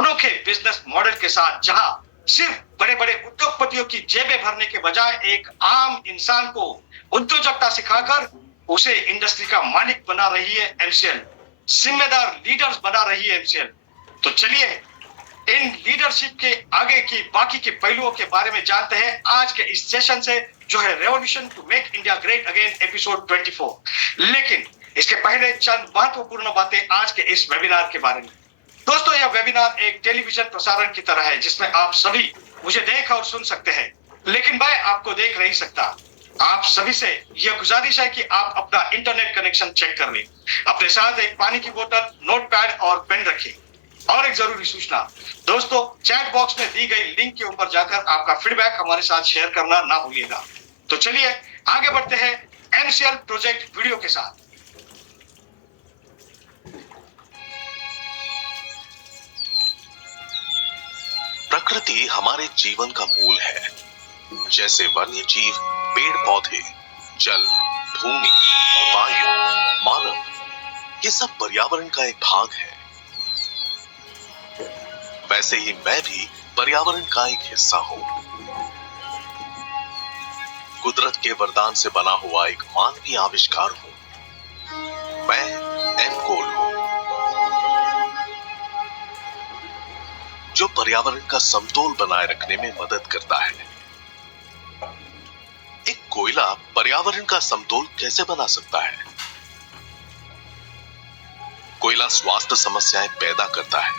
अनोखे business model के साथ, जहां सिर्फ बड़े-बड़े उद्योगपतियों की जेबें भरने के बजाय एक आम इंसान को उद्योजकता सिखाकर उसे इंडस्ट्री का मालिक बना रही है एमसीएल। जिम्मेदार लीडर्स बना रही है एमसीएल। तो चलिए इन लीडरशिप के आगे की बाकी के पहलुओं के बारे में जानते हैं आज के इस सेशन से, जो है revolution to make India great again episode 24। लेकिन इसके पहले चंद महत्वपूर्ण बातें आज के इस वेबिनार के बारे में। दोस्तों, यह वेबिनार एक टेलीविजन प्रसारण की तरह है, जिसमें आप सभी मुझे देख और सुन सकते हैं, लेकिन मैं आपको देख नहीं सकता। आप सभी से यह गुजारिश है कि आप अपना इंटरनेट कनेक्शन चेक कर लें। अपने साथ एक पानी की बोतल, नोटपैड और पेन रखें। और एक जरूरी सूचना, दोस्तों, चैट बॉक्स में दी गई लिंक के ऊपर जाकर आपका फीडबैक हमारे साथ शेयर करना ना भूलिएगा। तो चलिए आगे बढ़ते हैं एमसीएल प्रोजेक्ट वीडियो के साथ। प्रकृति हमारे जीवन का मूल है। जैसे वन्य जीव, पेड़ पौधे, जल, भूमि, वायु, मानव, ये सब पर्यावरण का एक भाग है। वैसे ही मैं भी पर्यावरण का एक हिस्सा हूं। कुदरत के वरदान से बना हुआ एक मानवीय आविष्कार हूं। मैं एनकोल हूं, जो पर्यावरण का समतोल बनाए रखने में मदद करता है। एक कोयला पर्यावरण का समतोल कैसे बना सकता है? कोयला स्वास्थ्य समस्याएं पैदा करता है।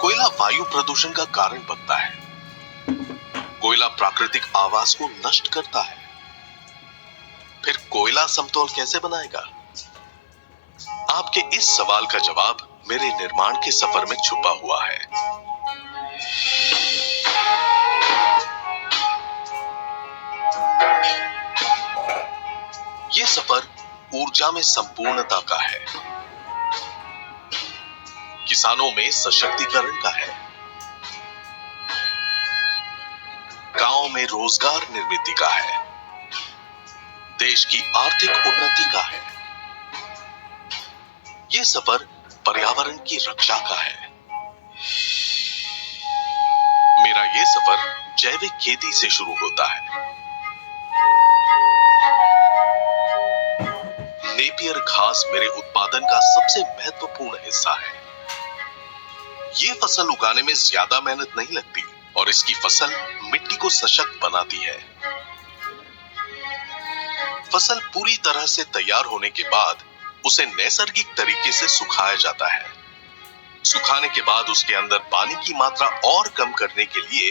कोयला वायु प्रदूषण का कारण बनता है। कोयला प्राकृतिक आवास को नष्ट करता है। फिर कोयला समतोल कैसे बनाएगा? आपके इस सवाल का जवाब मेरे निर्माण के सफर में छुपा हुआ है। यह सफर ऊर्जा में संपूर्णता का है, किसानों में सशक्तिकरण का है, गांव में रोजगार निर्मित का है, देश की आर्थिक उन्नति का है। यह सफर पर्यावरण की रक्षा का है। मेरा यह सफर जैविक खेती से शुरू होता है। नेपियर घास मेरे उत्पादन का सबसे महत्वपूर्ण हिस्सा है। ये फसल उगाने में ज्यादा मेहनत नहीं लगती और इसकी फसल मिट्टी को सशक्त बनाती है। फसल पूरी तरह से तैयार होने के बाद उसे नैसर्गिक तरीके से सुखाया जाता है। सुखाने के बाद उसके अंदर पानी की मात्रा और कम करने के लिए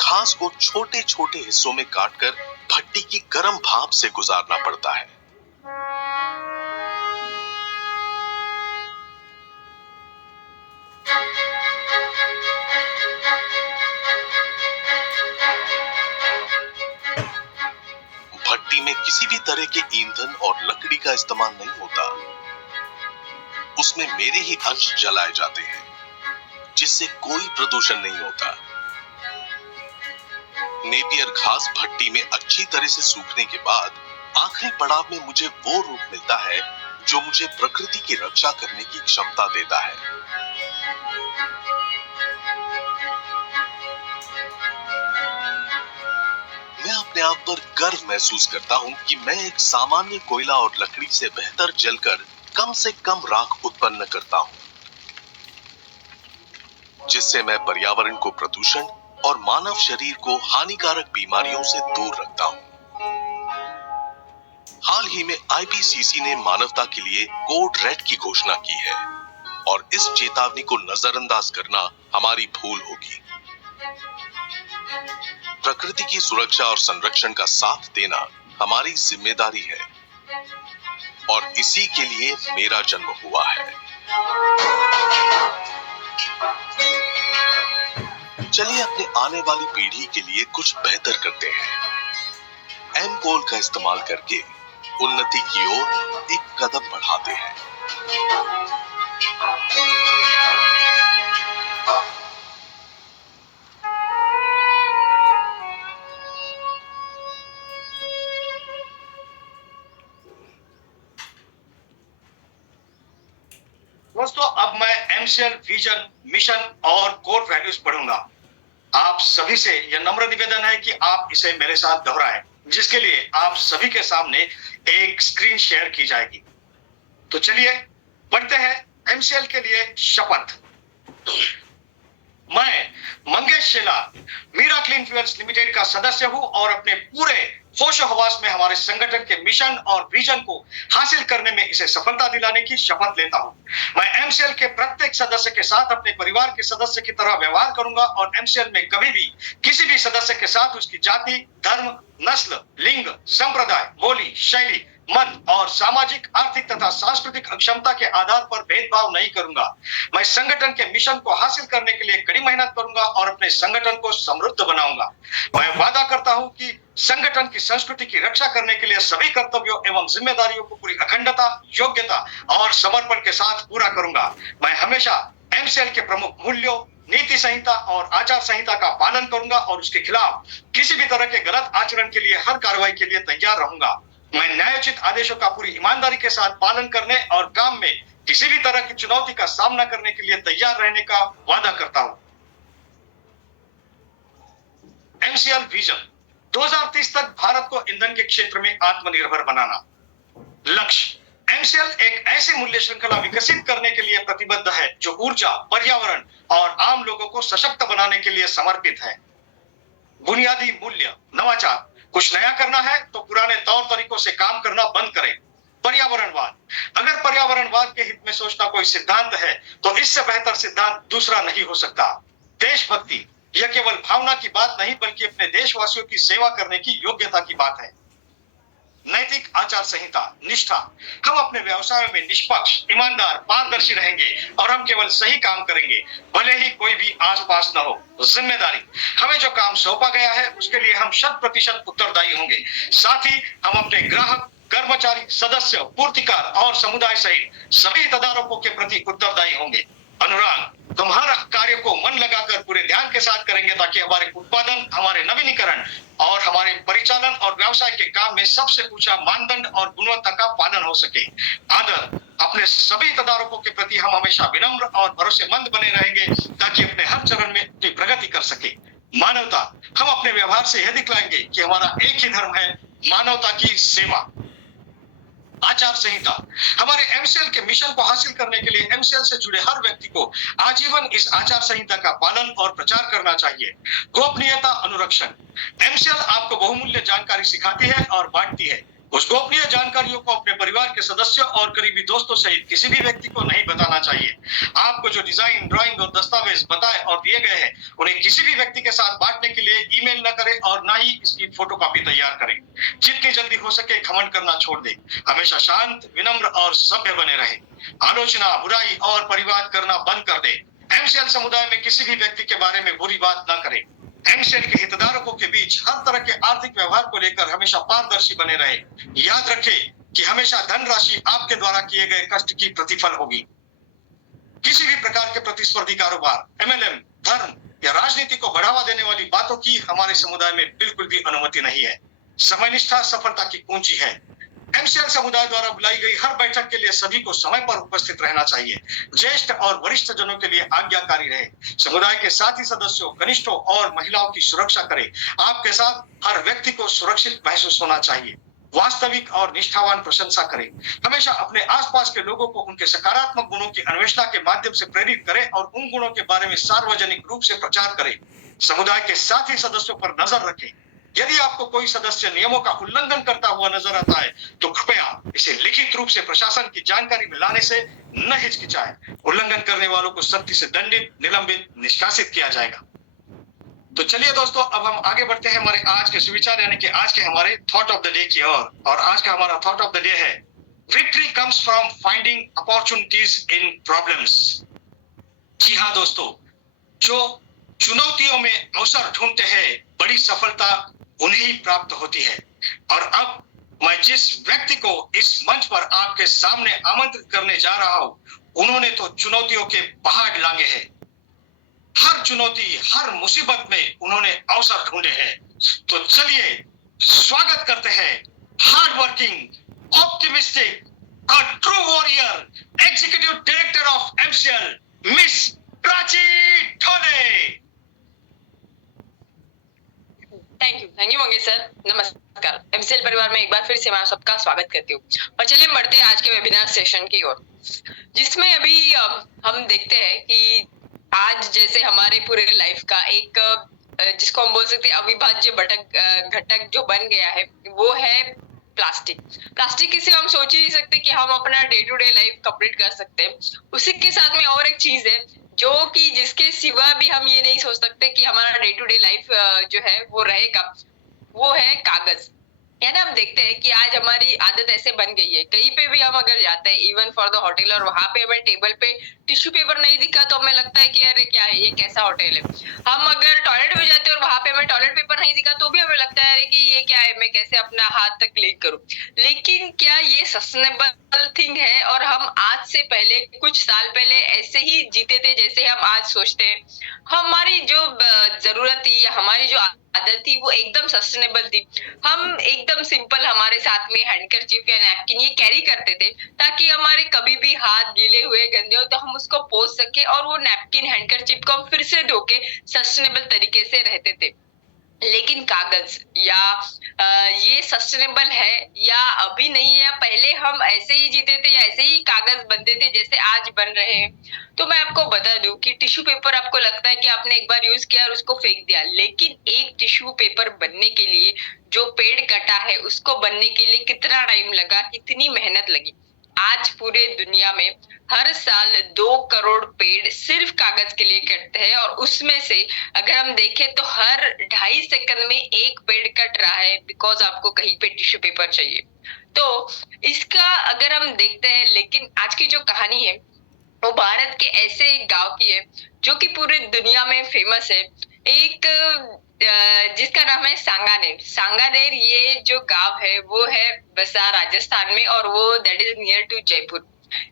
घास को छोटे छोटे हिस्सों में काटकर भट्टी की गर्म भाप से गुजारना पड़ता है। भट्टी में किसी भी तरह के ईंधन और लकड़ी का इस्तेमाल नहीं होता। उसमें मेरे ही अंश जलाए जाते हैं, जिससे कोई प्रदूषण नहीं होता। नेपियर घास भट्टी में अच्छी तरह से सूखने के बाद आखिरी पड़ाव में मुझे वो रूप मिलता है जो मुझे प्रकृति की रक्षा करने की क्षमता देता है। मैं अपने आप पर गर्व महसूस करता हूं कि मैं एक सामान्य कोयला और लकड़ी से बेहतर जलकर कम से कम राख उत्पन्न करता हूं, जिससे मैं पर्यावरण को प्रदूषण और मानव शरीर को हानिकारक बीमारियों से दूर रखता हूं। हाल ही में आईपीसीसी ने मानवता के लिए कोड रेड की घोषणा की है और इस चेतावनी को नजरअंदाज करना हमारी भूल होगी। प्रकृति की सुरक्षा और संरक्षण का साथ देना हमारी जिम्मेदारी है और इसी के लिए मेरा जन्म हुआ है। चलिए अपने आने वाली पीढ़ी के लिए कुछ बेहतर करते हैं। एनकोल का इस्तेमाल करके उन्नति की ओर एक कदम बढ़ाते हैं। दोस्तों, अब मैं एमसीएल विजन मिशन और कोर वैल्यूज पढ़ूंगा। आप सभी से यह नम्र निवेदन है कि आप इसे मेरे साथ दोहराएं, जिसके लिए आप सभी के सामने एक स्क्रीन शेयर की जाएगी। तो चलिए बढ़ते हैं एमसीएल के लिए शपथ। मैं मंगेश शेला मीरा क्लीन फ्यूल्स लिमिटेड का सदस्य हूं और अपने पूरे होशो हवास में हमारे संगठन के मिशन और विजन को हासिल करने में इसे सफलता दिलाने की शपथ लेता हूं। मैं एमसीएल के प्रत्येक सदस्य के साथ अपने परिवार के सदस्य की तरह व्यवहार करूंगा और एमसीएल में कभी भी किसी भी सदस्य के साथ उसकी जाति, धर्म, नस्ल, लिंग, संप्रदाय, बोली, शैली, मत और सामाजिक, आर्थिक तथा सांस्कृतिक अक्षमता के आधार पर भेदभाव नहीं करूंगा। मैं संगठन के मिशन को हासिल करने के लिए कड़ी मेहनत करूंगा और अपने संगठन को समृद्ध बनाऊंगा। मैं वादा करता हूं कि संगठन की संस्कृति की रक्षा करने के लिए सभी कर्तव्यों एवं जिम्मेदारियों को पूरी अखंडता, योग्यता और समर्पण के साथ पूरा करूंगा। मैं हमेशा एमसीएल के प्रमुख मूल्यों, नीति संहिता और आचार संहिता का पालन करूंगा और उसके खिलाफ किसी भी तरह के गलत आचरण के लिए हर कार्रवाई के लिए तैयार रहूंगा। मैं न्यायोचित आदेशों का पूरी ईमानदारी के साथ पालन करने और काम में किसी भी तरह की चुनौती का सामना करने के लिए तैयार रहने का वादा करता हूं। एमसीएल विजन 2030 तक भारत को ईंधन के क्षेत्र में आत्मनिर्भर बनाना। लक्ष्य एमसीएल एक ऐसी मूल्य श्रृंखला विकसित करने के लिए प्रतिबद्ध है जो ऊर्जा, पर्यावरण और आम लोगों को सशक्त बनाने के लिए समर्पित है। बुनियादी मूल्य नवाचार, कुछ नया करना है तो पुराने तौर तरीकों से काम करना बंद करें। पर्यावरणवाद, अगर पर्यावरणवाद के हित में सोचना कोई सिद्धांत है तो इससे बेहतर सिद्धांत दूसरा नहीं हो सकता। देशभक्ति, यह केवल भावना की बात नहीं बल्कि अपने देशवासियों की सेवा करने की योग्यता की बात है। नैतिक आचार संहिता, निष्ठा, हम अपने व्यवसाय में निष्पक्ष, ईमानदार, पारदर्शी रहेंगे और हम केवल सही काम करेंगे, भले ही कोई भी आसपास न हो। जिम्मेदारी, हमें जो काम सौंपा गया है उसके लिए हम 100% उत्तरदायी होंगे। साथ ही हम अपने ग्राहक, कर्मचारी, सदस्य, पूर्तिकार और समुदाय सहित सभी हितधारकों के प्रति उत्तरदायी होंगे। अनुराग, तुम हर कार्य को मन लगाकर पूरे ध्यान के साथ करेंगे ताकि हमारे उत्पादन, हमारे नवीनीकरण और हमारे परिचालन और व्यवसाय के काम में सबसे ऊंचा मानदंड और गुणवत्ता का पालन हो सके। आदर, अपने सभी हितधारकों के प्रति हम हमेशा विनम्र और भरोसेमंद बने रहेंगे ताकि अपने हर चरण में अपनी प्रगति कर सके। मानवता, हम अपने व्यवहार से यह दिखलाएंगे कि हमारा एक ही धर्म है, मानवता की सेवा। आचार संहिता, हमारे एमसीएल के मिशन को हासिल करने के लिए एमसीएल से जुड़े हर व्यक्ति को आजीवन इस आचार संहिता का पालन और प्रचार करना चाहिए। गोपनीयता अनुरक्षण, एमसीएल आपको बहुमूल्य जानकारी सिखाती है और बांटती है। उस गोपनीय जानकारियों को अपने परिवार के सदस्यों और करीबी दोस्तों सहित किसी भी व्यक्ति को नहीं बताना चाहिए। आपको जो डिजाइन, ड्राइंग और दस्तावेज बताए और दिए गए हैं उन्हें किसी भी व्यक्ति के साथ बांटने के लिए ईमेल न करें और ना ही इसकी फोटोकॉपी तैयार करें। जितनी जल्दी हो सके घमंड करना छोड़ दें। हमेशा शांत, विनम्र और सभ्य बने रहें। आलोचना, बुराई और परिवाद करना बंद कर दें। एमसीएल समुदाय में किसी भी व्यक्ति के बारे में बुरी बात न करें। एमसीएल के हितधारकों के बीच हर तरह के आर्थिक व्यवहार को लेकर हमेशा पारदर्शी बने रहे। याद रखें कि हमेशा धनराशि आपके द्वारा किए गए कष्ट की प्रतिफल होगी। किसी भी प्रकार के प्रतिस्पर्धी कारोबार, एमएलएम, धर्म या राजनीति को बढ़ावा देने वाली बातों की हमारे समुदाय में बिल्कुल भी अनुमति नहीं है। समयनिष्ठा सफलता की कुंजी है। एमसीएल समुदाय द्वारा बुलाई गई हर बैठक के लिए सभी को समय पर उपस्थित रहना चाहिए। ज्येष्ठ और वरिष्ठ जनों के लिए आज्ञाकारी रहे। समुदाय के साथी सदस्यों, कनिष्ठों और महिलाओं की सुरक्षा करें। आपके साथ हर व्यक्ति को सुरक्षित महसूस होना चाहिए। वास्तविक और निष्ठावान प्रशंसा करें। हमेशा अपने आसपास के लोगों को उनके सकारात्मक गुणों की अन्वेषणा के माध्यम से प्रेरित करें और उन गुणों के बारे में सार्वजनिक रूप से प्रचार करें। समुदाय के साथी सदस्यों पर नजर रखें। यदि आपको कोई सदस्य नियमों का उल्लंघन करता हुआ नजर आता है तो कृपया इसे लिखित रूप से प्रशासन की जानकारी में लाने से न हिचकिचाएं। उल्लंघन करने वालों को सख्ती से दंडित, निलंबित, निष्कासित किया जाएगा। तो चलिए दोस्तों, अब हम आगे बढ़ते हैं हमारे आज के सुविचार यानी कि आज के हमारे थॉट ऑफ द डे की ओर। और आज का हमारा थॉट ऑफ द डे है victory comes from finding opportunities in problems. जी हाँ दोस्तों, जो चुनौतियों में अवसर ढूंढते हैं बड़ी सफलता उन्हें प्राप्त होती है। और अब मैं जिस व्यक्ति को इस मंच पर आपके सामने आमंत्रित करने जा रहा हूं, उन्होंने तो चुनौतियों के पहाड़ लांगे हैं। हर चुनौती, हर मुसीबत में उन्होंने अवसर ढूंढे हैं। तो चलिए स्वागत करते हैं hard working, optimistic, a true warrior, executive director of MCL, miss Prachi Dhole. Thank you Mangesh sir. नमस्कार, एमसीएल परिवार में एक बार फिर से मैं आप सबका स्वागत करती हूँ। और चलिए बढ़ते हैं आज के वेबिनार सेशन की ओर, जिसमें अभी हम देखते हैं कि आज जैसे हमारे पूरे लाइफ का एक जिसको हम बोल सकते हैं अविभाज्य घटक जो बन गया है वो है प्लास्टिक। प्लास्टिक के सिवा हम सोच ही नहीं सकते कि हम अपना day to day life complete कर सकते हैं। उसी के साथ में और एक चीज है जो कि जिसके सिवा भी हम ये नहीं सोच सकते कि हमारा डे टू डे लाइफ जो है वो रहेगा, वो है कागज। यानी हम देखते हैं कि आज हमारी आदत ऐसे बन गई है, कहीं पे भी हम अगर जाते हैं इवन फॉर द होटल और वहां पे हमें टेबल पे टिश्यू पेपर नहीं दिखा तो हमें लगता है कि अरे क्या है, ये कैसा होटल है। हम अगर टॉयलेट में जाते हैं और वहां पे हमें टॉयलेट पेपर नहीं दिखा तो भी हमें लगता है अरे कि ये क्या है, मैं कैसे अपना हाथ तक क्लीन करूं। लेकिन क्या ये सस्टेनेबल थिंग है? और हम आज से पहले कुछ साल पहले ऐसे ही जीते थे जैसे हम आज सोचते हैं। हमारी जो जरूरत थी या हमारी जो आदत थी वो एकदम सस्टेनेबल थी। हम एकदम सिंपल हमारे साथ में हैंडकरचीफ या नैपकिन ये कैरी करते थे ताकि हमारे कभी भी हाथ गीले हुए गंदे हो तो हम उसको पोंछ सके और वो नैपकिन हैंडकरचीफ को हम फिर से धो के सस्टेनेबल तरीके से रहते थे। लेकिन कागज या ये सस्टेनेबल है या अभी नहीं है, या पहले हम ऐसे ही जीते थे या ऐसे ही कागज बनते थे जैसे आज बन रहे हैं। तो मैं आपको बता दूं कि टिश्यू पेपर आपको लगता है कि आपने एक बार यूज किया और उसको फेंक दिया, लेकिन एक टिश्यू पेपर बनने के लिए जो पेड़ कटा है उसको बनने के लिए कितना टाइम लगा, कितनी मेहनत लगी। आज पूरे दुनिया में हर साल 2 करोड़ पेड़ सिर्फ कागज के लिए कटते हैं और उसमें से अगर हम देखें तो हर 2.5 सेकंड में एक पेड़ कट रहा है बिकॉज आपको कहीं पे टिश्यू पेपर चाहिए। तो इसका अगर हम देखते हैं, लेकिन आज की जो कहानी है वो भारत के ऐसे एक गांव की है जो कि पूरे दुनिया में फेमस है। एक जिसका नाम है सांगानेर। सांगानेर ये जो गांव है वो है बसा राजस्थान में और वो that is near to Jaipur.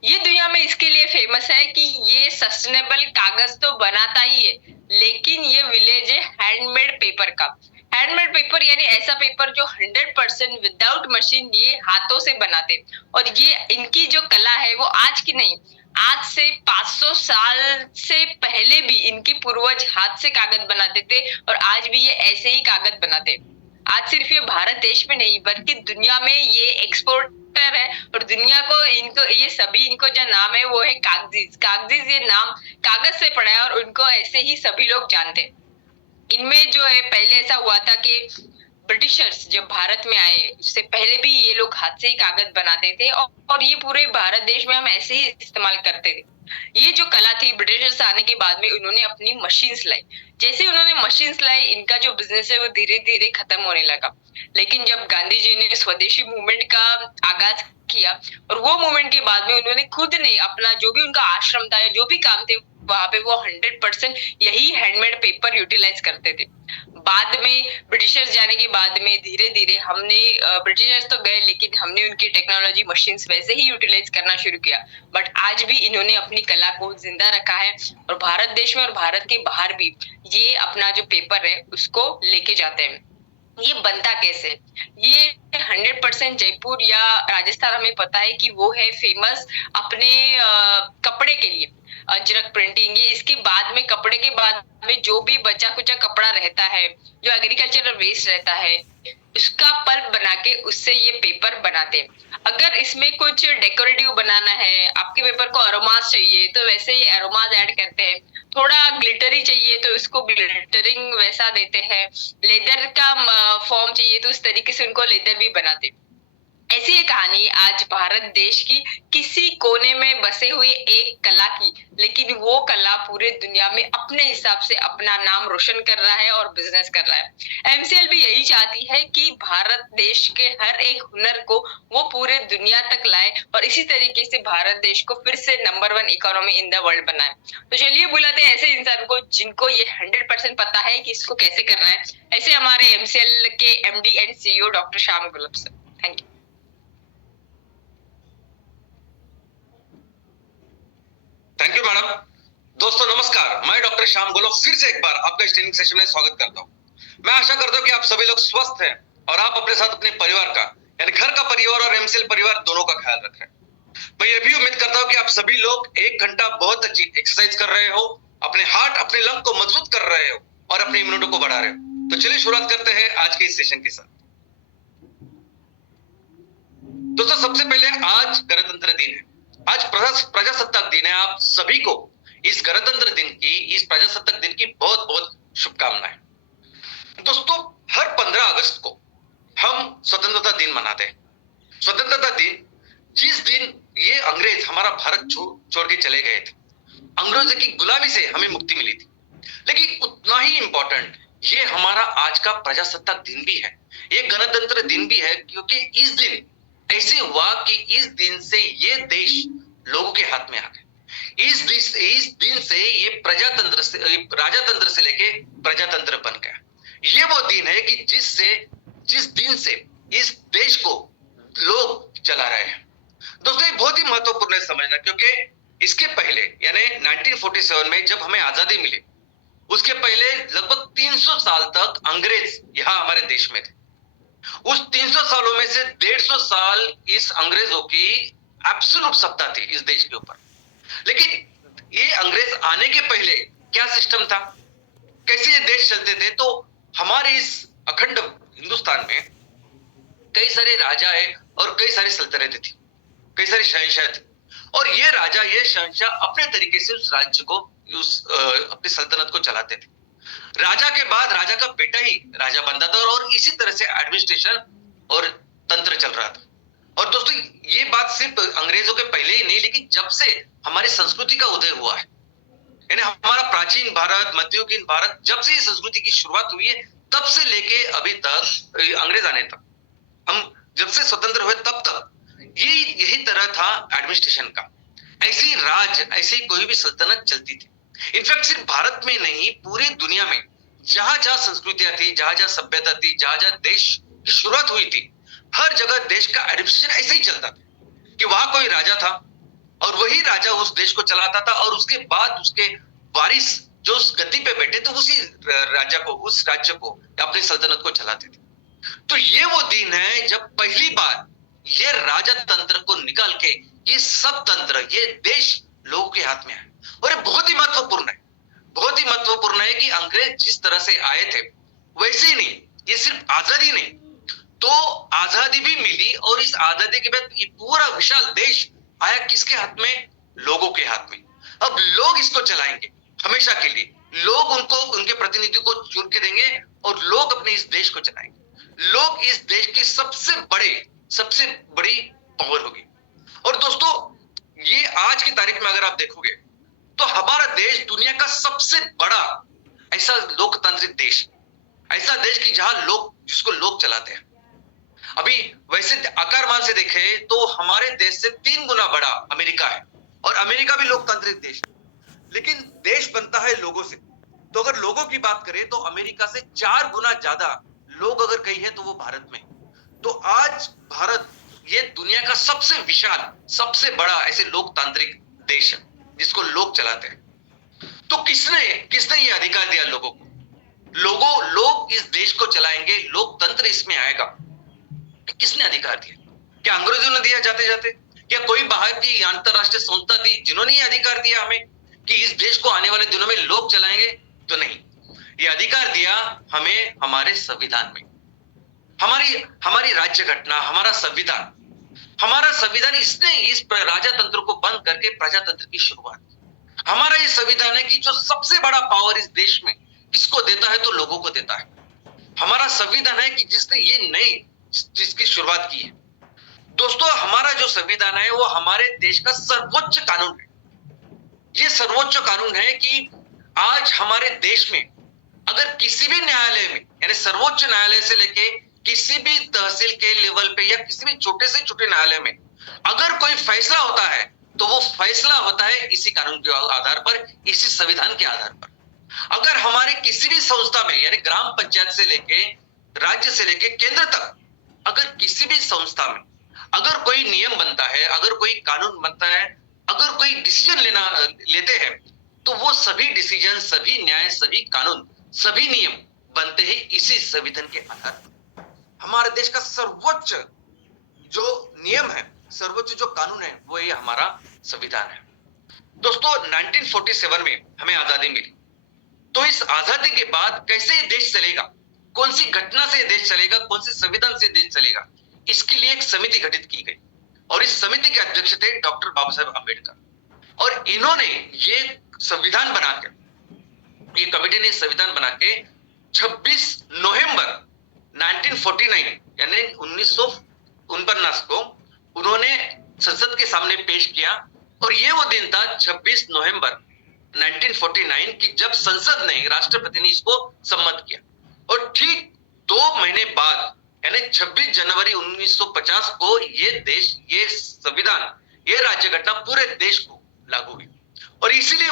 ये दुनिया में इसके लिए फेमस है कि ये सस्टेनेबल कागज तो बनाता ही है, लेकिन ये विलेज है हैंडमेड पेपर का। हैंडमेड पेपर यानी ऐसा पेपर जो 100% विदाउट मशीन ये हाथों से बनाते। और ये इनकी जो कला है वो आज की नहीं, आज से 500 साल से पहले भी इनके पूर्वज हाथ से कागज बनाते थे और आज भी ये ऐसे ही कागज बनाते। आज सिर्फ ये भारत देश में नहीं बल्कि दुनिया में ये एक्सपोर्टर है और दुनिया को इनको ये सभी इनको जो नाम है वो है कागजीज। कागजीज ये नाम कागज से पड़ा है और उनको ऐसे ही सभी लोग जानते। इनमें जो है पहले ऐसा हुआ था कि ब्रिटिशर्स जब भारत में आए उससे पहले भी ये लोग हाथ से ही कागज बनाते थे और ये पूरे भारत देश में हम ऐसे ही इस्तेमाल करते थे। ये जो कला थी ब्रिटिशर्स आने के बाद में उन्होंने अपनी मशीन्स लाई। जैसे उन्होंने मशीन्स लाई इनका जो बिजनेस है वो धीरे धीरे खत्म होने लगा। लेकिन जब गांधी जी ने स्वदेशी मूवमेंट का आगाज किया और वो मूवमेंट के बाद में उन्होंने खुद ने अपना जो भी उनका आश्रम था या जो भी काम थे वहां पे वो 100% यही हैंडमेड पेपर यूटिलाइज करते थे। बाद में ब्रिटिशर्स जाने के बाद में धीरे धीरे हमने ब्रिटिशर्स तो गए लेकिन हमने उनकी टेक्नोलॉजी मशीन्स वैसे ही यूटिलाइज करना शुरू किया। बट आज भी इन्होंने अपनी कला को जिंदा रखा है और भारत देश में और भारत के बाहर भी ये अपना जो पेपर है उसको लेके जाते हैं। ये बनता कैसे? ये 100% जयपुर या राजस्थान हमें पता है कि वो है फेमस अपने कपड़े के लिए, अजरक प्रिंटिंग। ये इसके बाद में कपड़े के बाद में जो भी बचा कुचा कपड़ा रहता है जो एग्रीकल्चरल वेस्ट रहता है उसका पल्प बना के उससे ये पेपर बनाते हैं। अगर इसमें कुछ डेकोरेटिव बनाना है, आपके पेपर को अरोमास चाहिए तो वैसे ही अरोमास ऐड करते हैं। थोड़ा ग्लिटरी चाहिए तो इसको ग्लिटरिंग वैसा देते हैं। लेदर का फॉर्म चाहिए तो उस तरीके से उनको लेदर भी बनाते हैं। ऐसी ये कहानी आज भारत देश की किसी कोने में बसे हुए एक कला की, लेकिन वो कला पूरे दुनिया में अपने हिसाब से अपना नाम रोशन कर रहा है और बिजनेस कर रहा है। एमसीएल भी यही चाहती है कि भारत देश के हर एक हुनर को वो पूरे दुनिया तक लाए और इसी तरीके से भारत देश को फिर से number 1 economy in the world बनाए। तो चलिए बुलाते हैं ऐसे इंसान को जिनको ये 100% पता है कि इसको कैसे करना है। ऐसे हमारे एमसीएल के MD and CEO doctor Shyam gulab sir. Thank you. Thank you madam. दोस्तों नमस्कार, मैं डॉक्टर श्याम गोलप फिर से एक बार आपका इस ट्रेनिंग सेशन में स्वागत करता हूं। मैं आशा करता हूं कि आप सभी लोग स्वस्थ हैं और आप अपने साथ अपने परिवार का यानी घर का परिवार और एमसीएल परिवार दोनों का ख्याल रख रहे हैं। मैं ये भी उम्मीद करता हूं कि आप सभी लोग 1 घंटा बहुत अच्छी एक्सरसाइज कर रहे हो अपने हार्ट, अपने लंग को मजबूत कर रहे हो और अपने इम्यूनिटी को बढ़ा रहे हो। तो चलिए शुरुआत करते हैं आज के इस सेशन के साथ। दोस्तों, सबसे पहले आज गणतंत्र दिन है, आज प्रजासत्ताक दिन है। आप सभी को इस गणतंत्र दिन की, इस प्रजासत्ताक दिन की बहुत बहुत शुभकामनाएं। दोस्तों, हर 15 अगस्त को हम स्वतंत्रता दिन मनाते हैं। स्वतंत्रता दिन, जिस दिन ये अंग्रेज हमारा भारत छोड़ के चले गए थे, अंग्रेजों की गुलामी से हमें मुक्ति मिली थी। लेकिन उतना ही इंपॉर्टेंट ये हमारा आज का प्रजासत्ताक दिन भी है, ये गणतंत्र दिन भी है, क्योंकि इस दिन ऐसे हुआ कि इस दिन से ये देश लोगों के हाथ में आ गए। इस दिन से ये प्रजातंत्र से, राजातंत्र से लेके प्रजातंत्र बन गया। ये वो दिन है कि जिस दिन से इस देश को लोग चला रहे हैं। दोस्तों, ये बहुत ही महत्वपूर्ण है समझना, क्योंकि इसके पहले यानी 1947 में जब हमें आजादी मिली, उसके पहले लगभग 300 साल तक अंग्रेज यहाँ हमारे देश में थे। उस 300 सालों में से 150 साल इस अंग्रेजों की एब्सोल्यूट सत्ता थी इस देश के ऊपर। लेकिन ये अंग्रेज आने के पहले क्या सिस्टम था, कैसे ये देश चलते थे, तो हमारे इस अखंड हिंदुस्तान में कई सारे राजा है और कई सारी सल्तनतें थी, कई सारे शहंशाह थे। और ये राजा, ये शहंशाह अपने तरीके से उस राज्य को, अपनी सल्तनत को चलाते थे। राजा के बाद राजा का बेटा ही राजा बनता था और इसी तरह से एडमिनिस्ट्रेशन और तंत्र चल रहा था। और दोस्तों, ये बात सिर्फ अंग्रेजों के पहले ही नहीं, लेकिन जब से हमारी संस्कृति का उदय हुआ है, यानी हमारा प्राचीन भारत, मध्ययुगीन भारत, जब से इस संस्कृति की शुरुआत हुई है, तब से लेके अभी तक, अंग्रेज आने तक, हम जब से स्वतंत्र हुए तब तक यही तरह था एडमिनिस्ट्रेशन का। ऐसी कोई भी सल्तनत चलती थी। इनफैक्ट सिर्फ भारत में नहीं, पूरी दुनिया में जहां जहां संस्कृतियां थी, जहां जहां सभ्यता थी, जहां जहां देश की शुरुआत हुई थी, हर जगह देश का एडमिनिस्ट्रेशन ऐसे ही चलता था कि वहां कोई राजा था और वही राजा उस देश को चलाता था, और उसके बाद उसके वारिस जो उस गद्दी पे बैठे थे, उसी राजा को, उस राज्य को, अपनी सल्तनत को चलाते थे। तो ये वो दिन है जब पहली बार ये राजा तंत्र को निकाल के ये सब तंत्र, ये देश लोगों के हाथ में है। और ये बहुत ही महत्वपूर्ण है, बहुत ही महत्वपूर्ण है कि अंग्रेज जिस तरह से आए थे वैसे ही नहीं, ये सिर्फ आजादी नहीं, तो आजादी भी मिली, और इस आजादी के बाद ये पूरा विशाल देश आया किसके हाथ में? लोगों के हाथ में। अब लोग इसको चलाएंगे हमेशा के लिए, लोग उनको, उनके प्रतिनिधि को चुन के देंगे और लोग अपने इस देश को चलाएंगे। लोग इस देश की सबसे बड़ी पावर होगी। और दोस्तों, ये आज की तारीख में अगर आप देखोगे तो हमारा देश दुनिया का सबसे बड़ा ऐसा लोकतांत्रिक देश, ऐसा देश की जहां जिसको लोग चलाते हैं। अभी वैसे आकार मान से देखें तो हमारे देश से 3 गुना बड़ा अमेरिका है, और अमेरिका भी लोकतांत्रिक देश है, लेकिन देश बनता है लोगों से। तो अगर लोगों की बात करें तो अमेरिका से 4 गुना ज्यादा लोग अगर कहीं है तो वो भारत में। तो आज भारत ये दुनिया का सबसे विशाल, सबसे बड़ा ऐसे लोकतांत्रिक देश है जिसको लोग चलाते हैं। तो किसने ये अधिकार दिया लोगों को? लोग इस देश को चलाएंगे, लोकतंत्र इसमें आएगा। किसने अधिकार दिया? क्या अंग्रेजों ने दिया जाते जाते? क्या कोई बाहर की अंतरराष्ट्रीय संस्था थी जिन्होंने ये अधिकार दिया हमें कि इस देश को आने वाले दिनों में लोग चलाएंगे? तो नहीं, ये अधिकार दिया हमें हमारे संविधान में। हमारी राज्य घटना, हमारा संविधान इसने इस राजा तंत्र को बंद करके प्रजातंत्र की शुरुआत। हमारा ये संविधान है कि जो सबसे बड़ा पावर इस देश में किसको देता है? तो लोगों को देता है। हमारा संविधान है कि जिसने ये नई जिसकी शुरुआत की है। दोस्तों, हमारा जो संविधान है वो हमारे देश का सर्वोच्च कानून है। ये सर्वोच्च कानून है कि आज हमारे देश में अगर किसी भी न्यायालय में, यानी सर्वोच्च न्यायालय से लेके किसी भी तहसील के लेवल पे या किसी भी छोटे से छोटे न्यायालय में अगर कोई फैसला होता है तो वो फैसला होता है इसी कानून के आधार पर, इसी संविधान के आधार पर। अगर हमारे किसी भी संस्था में, यानी ग्राम पंचायत से लेके राज्य से लेके केंद्र तक, अगर किसी भी संस्था में अगर कोई नियम बनता है, अगर कोई कानून बनता है, अगर कोई डिसीजन लेते हैं, तो वो सभी डिसीजन, सभी न्याय, सभी कानून, सभी नियम बनते हैं इसी संविधान के आधार पर। हमारे देश का सर्वोच्च जो नियम है, सर्वोच्च जो कानून है, वो ये हमारा संविधान है। दोस्तों 1947 में हमें आजादी मिली, तो इस आजादी के बाद कैसे ये देश चलेगा, कौन सी घटना से देश चलेगा, कौन सी संविधान से देश चलेगा, इसके लिए एक समिति गठित की गई और इस समिति के अध्यक्ष थे डॉक्टर बाबा साहेब अम्बेडकर। और इन्होंने ये संविधान बना के, ये कमेटी ने संविधान बना के 26 नवंबर 1949 यानी 1949 को उन्होंने संसद के सामने पेश किया। और ये वो दिन था 26 नवंबर 1949 की जब संसद ने, राष्ट्रपति ने इसको सम्मत किया। और ठीक 2 महीने बाद यानी 26 जनवरी 1950 को ये देश, ये संविधान, ये राज्य घटना पूरे देश को लागू हुई। और इसलिए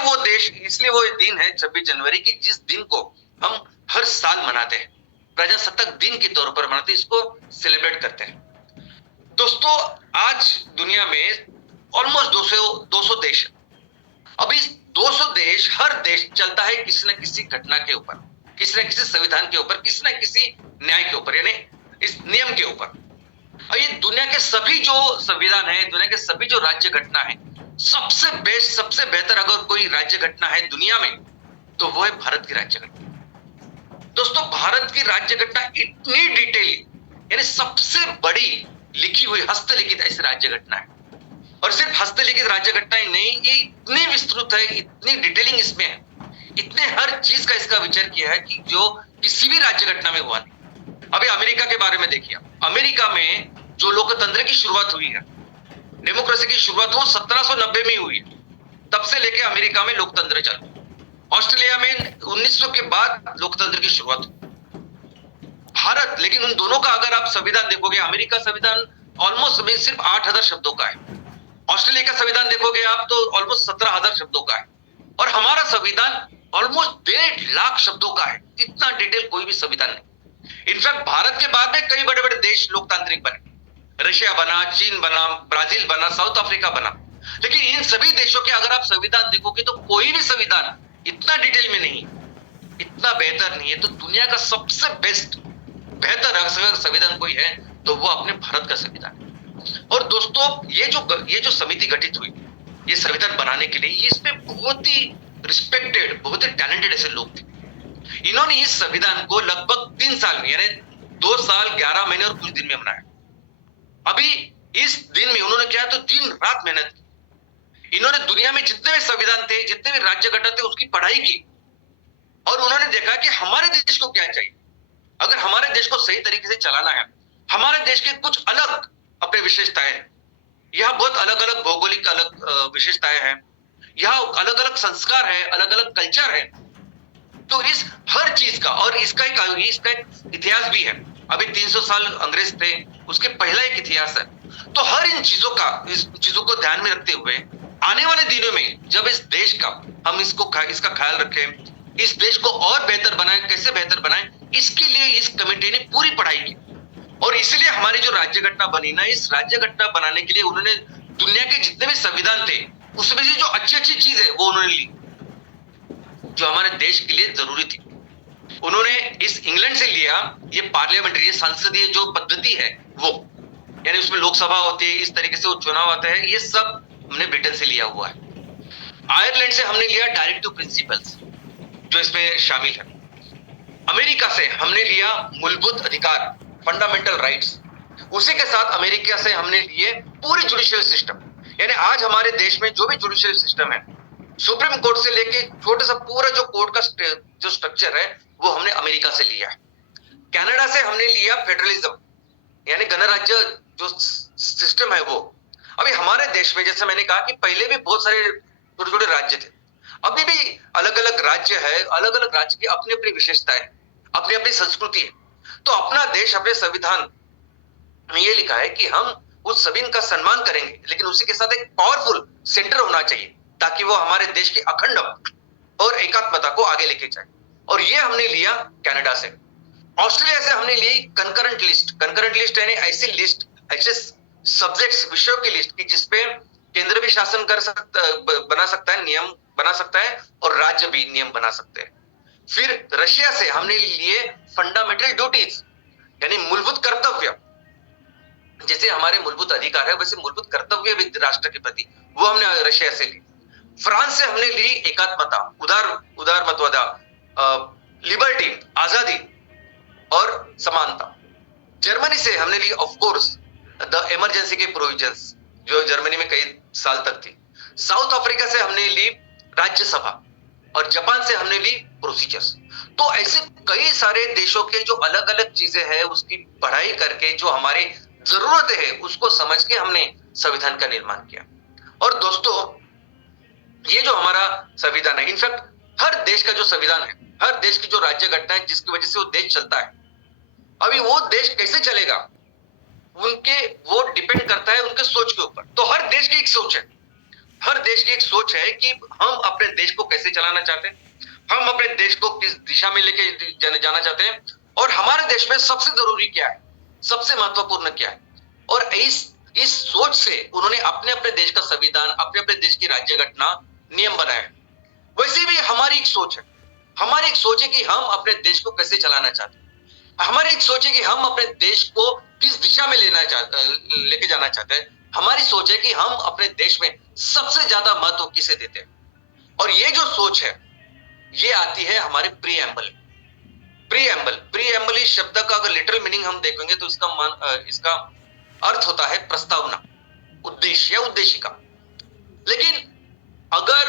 वो दिन है 26 जनवरी की, जिस दिन को हम हर साल मनाते हैं, प्रजासत्ताक दिन के तौर पर मनाते हैं, इसको सेलिब्रेट करते हैं। दोस्तों आज दुनिया में ऑलमोस्ट 200 देश है। अब इस 200 देश, हर देश चलता है किसी न किसी घटना के ऊपर, किसी न किसी संविधान के ऊपर, किसी न किसी न्याय के ऊपर, यानी इस नियम के ऊपर। और ये दुनिया के सभी जो संविधान है, दुनिया के सभी जो राज्य घटना है, सबसे बेस्ट, सबसे बेहतर अगर कोई राज्य घटना है दुनिया में तो वो है भारत की राज्य घटना। दोस्तों भारत की राज्य घटना इतनी डिटेल, यानी सबसे बड़ी लिखी हुई हस्तलिखित ऐसी राज्य घटना है। और सिर्फ हस्तलिखित राज्य घटना ही नहीं, ये इतनी विस्तृत है, इतनी डिटेलिंग इसमें है, इतने हर चीज का इसका विचार किया है कि जो किसी भी राज्य घटना में हुआ नहीं। अभी अमेरिका के बारे में देखिए, अमेरिका में जो लोकतंत्र की शुरुआत हुई है, डेमोक्रेसी की शुरुआत वो 1790 में हुई है, तब से लेके अमेरिका में लोकतंत्र चालू। ऑस्ट्रेलिया में 1900 के बाद लोकतंत्र की शुरुआत हुई। भारत, लेकिन उन दोनों का अगर आप संविधान देखोगे, अमेरिका संविधान ऑलमोस्ट सिर्फ 8000 शब्दों का है, ऑस्ट्रेलिया का संविधान देखोगे आप तो ऑलमोस्ट 17000 शब्दों का है, और हमारा संविधान ऑलमोस्ट 1.5 लाख शब्दों का है। इतना डिटेल कोई भी संविधान नहीं। इनफैक्ट भारत के बाद में कई बड़े बड़े देश लोकतांत्रिक बने, रशिया बना, चीन बना, ब्राजील बना, साउथ अफ्रीका बना, लेकिन इन सभी देशों के अगर आप संविधान देखोगे तो कोई भी संविधान इतना डिटेल में नहीं, इतना बेहतर नहीं है। तो दुनिया का सबसे बेस्ट, बेहतर अगर संविधान कोई है तो वो अपने भारत का संविधान है। और दोस्तों ये जो समिति गठित हुई ये संविधान बनाने के लिए, इसमें बहुत ही रिस्पेक्टेड, बहुत ही टैलेंटेड ऐसे लोग थे। इन्होंने इस संविधान को लगभग 3 साल में, यानी 2 साल 11 महीने और कुछ दिन में बनाया। अभी इस दिन में उन्होंने क्या तो दिन रात मेहनत की। इन्होंने दुनिया में जितने भी संविधान थे, जितने भी राज्य घटना थे, उसकी पढ़ाई की और उन्होंने देखा कि हमारे देश को क्या चाहिए। अगर हमारे देश को सही तरीके से चलाना है, हमारे देश के कुछ अलग अपने विशेषताएं, यहाँ बहुत अलग अलग भौगोलिक अलग विशेषताएं हैं, यहाँ अलग अलग संस्कार है, अलग अलग कल्चर है। तो इस हर चीज का, और इसका एक इतिहास भी है। अभी 300 साल अंग्रेज थे, उसके पहला एक इतिहास है। तो हर इन चीजों को ध्यान में रखते हुए आने वाले दिनों में जब इस देश का हम इसका ख्याल रखें, इस देश को और बेहतर बनाएं, कैसे बेहतर बनाएं, इसके लिए इस कमेटी ने पूरी पढ़ाई की। और इसलिए हमारी जो राज्य घटना बनी ना, इस राज्य घटना बनाने के लिए उन्होंने दुनिया के जितने भी संविधान थे उसमें से जो अच्छी चीज है वो उन्होंने ली, जो हमारे देश के लिए जरूरी थी। उन्होंने इस इंग्लैंड से लिया, ये पार्लियामेंट्री संसदीय जो पद्धति है वो, यानी उसमें लोकसभा होती है, इस तरीके से वो चुनाव आता है, ये सब हमने ब्रिटेन से लिया हुआ है। आयरलैंड से हमने लिया डायरेक्टिव प्रिंसिपल्स जो इसमें शामिल है। अमेरिका से हमने लिया मूलभूत अधिकार, फंडामेंटल राइट्स। उसी के साथ अमेरिका से हमने लिए पूरे जुडिशियल सिस्टम, यानी आज हमारे देश में जो भी जुडिशियल सिस्टम है, सुप्रीम कोर्ट से लेके छोटे सा पूरा जो कोर्ट का जो स्ट्रक्चर है वो हमने अमेरिका से लिया। कनाडा से हमने लिया फेडरलिज्म, यानी गणराज्य जो सिस्टम है वो। अभी हमारे देश में जैसे मैंने कहा कि पहले भी बहुत सारे छोटे छोटे राज्य थे, अभी भी अलग अलग राज्य है, अलग अलग राज्य की अपनी अपनी विशेषताएं, अपनी अपनी संस्कृति है। तो अपना देश अपने संविधान में ये लिखा है कि हम उस सभी का सम्मान करेंगे, लेकिन उसी के साथ एक पावरफुल सेंटर होना चाहिए ताकि वो हमारे देश की अखंड और एकात्मता को आगे लेके जाए। और ये हमने लिया कनाडा से। ऑस्ट्रेलिया से हमने ली कंकरेंट लिस्ट। कंकरेंट लिस्ट यानी ऐसी लिस्ट, ऐसे सब्जेक्ट्स, विषयों की लिस्ट की जिसपे केंद्र भी शासन बना सकता है, नियम बना सकता है, और राज्य भी नियम बना सकते हैं। फिर रशिया से हमने लिए फंडामेंटल ड्यूटीज, यानी मूलभूत कर्तव्य। जैसे हमारे मूलभूत अधिकार है वैसे मूलभूत कर्तव्य भी राष्ट्र के प्रति, वो हमने रशिया से ली। फ्रांस से हमने ली एकात्मता, उदारमतवाद, लिबर्टी, आजादी और समानता। जर्मनी से हमने ली ऑफ कोर्स द इमरजेंसी के प्रोविजंस, जो जर्मनी में कई साल तक थी। साउथ अफ्रीका से हमने ली राज्यसभा और जापान से हमने ली प्रोसीजर्स। तो ऐसे कई सारे देशों के जो अलग अलग चीजें हैं उसकी पढ़ाई करके जो हमारी जरूरत है उसको समझ के हमने संविधान का निर्माण किया। और दोस्तों, ये जो हमारा संविधान है, इनफैक्ट हर देश का जो संविधान है, हर देश की जो राज्य घटना है जिसकी वजह से वो देश चलता है, अभी वो देश कैसे चलेगा वो डिपेंड करता है उनके सोच के ऊपर। तो हर देश की एक सोच है, हर देश की एक सोच है कि हम अपने देश को कैसे चलाना चाहते हैं, हम अपने देश को किस दिशा में लेके जाना चाहते हैं, और हमारे देश में सबसे जरूरी क्या है, सबसे महत्वपूर्ण क्या है। और इस सोच से उन्होंने अपने अपने देश का संविधान, अपने अपने देश की राज्य घटना, नियम बनाए। वैसे भी हमारी एक सोच है, हमारी एक सोच है कि हम अपने देश को कैसे चलाना चाहते हैं, हमारी एक सोच है कि हम अपने देश को किस दिशा में लेके जाना चाहते हैं। हमारी सोच है कि हम अपने देश में सबसे ज्यादा महत्व किसे देते हैं। और ये जो सोच है ये आती है हमारे प्रीएम्बल इस शब्द का अगर लिटरल मीनिंग हम देखेंगे तो इसका अर्थ होता है प्रस्तावना, उद्देश्य या उद्देशिका। लेकिन अगर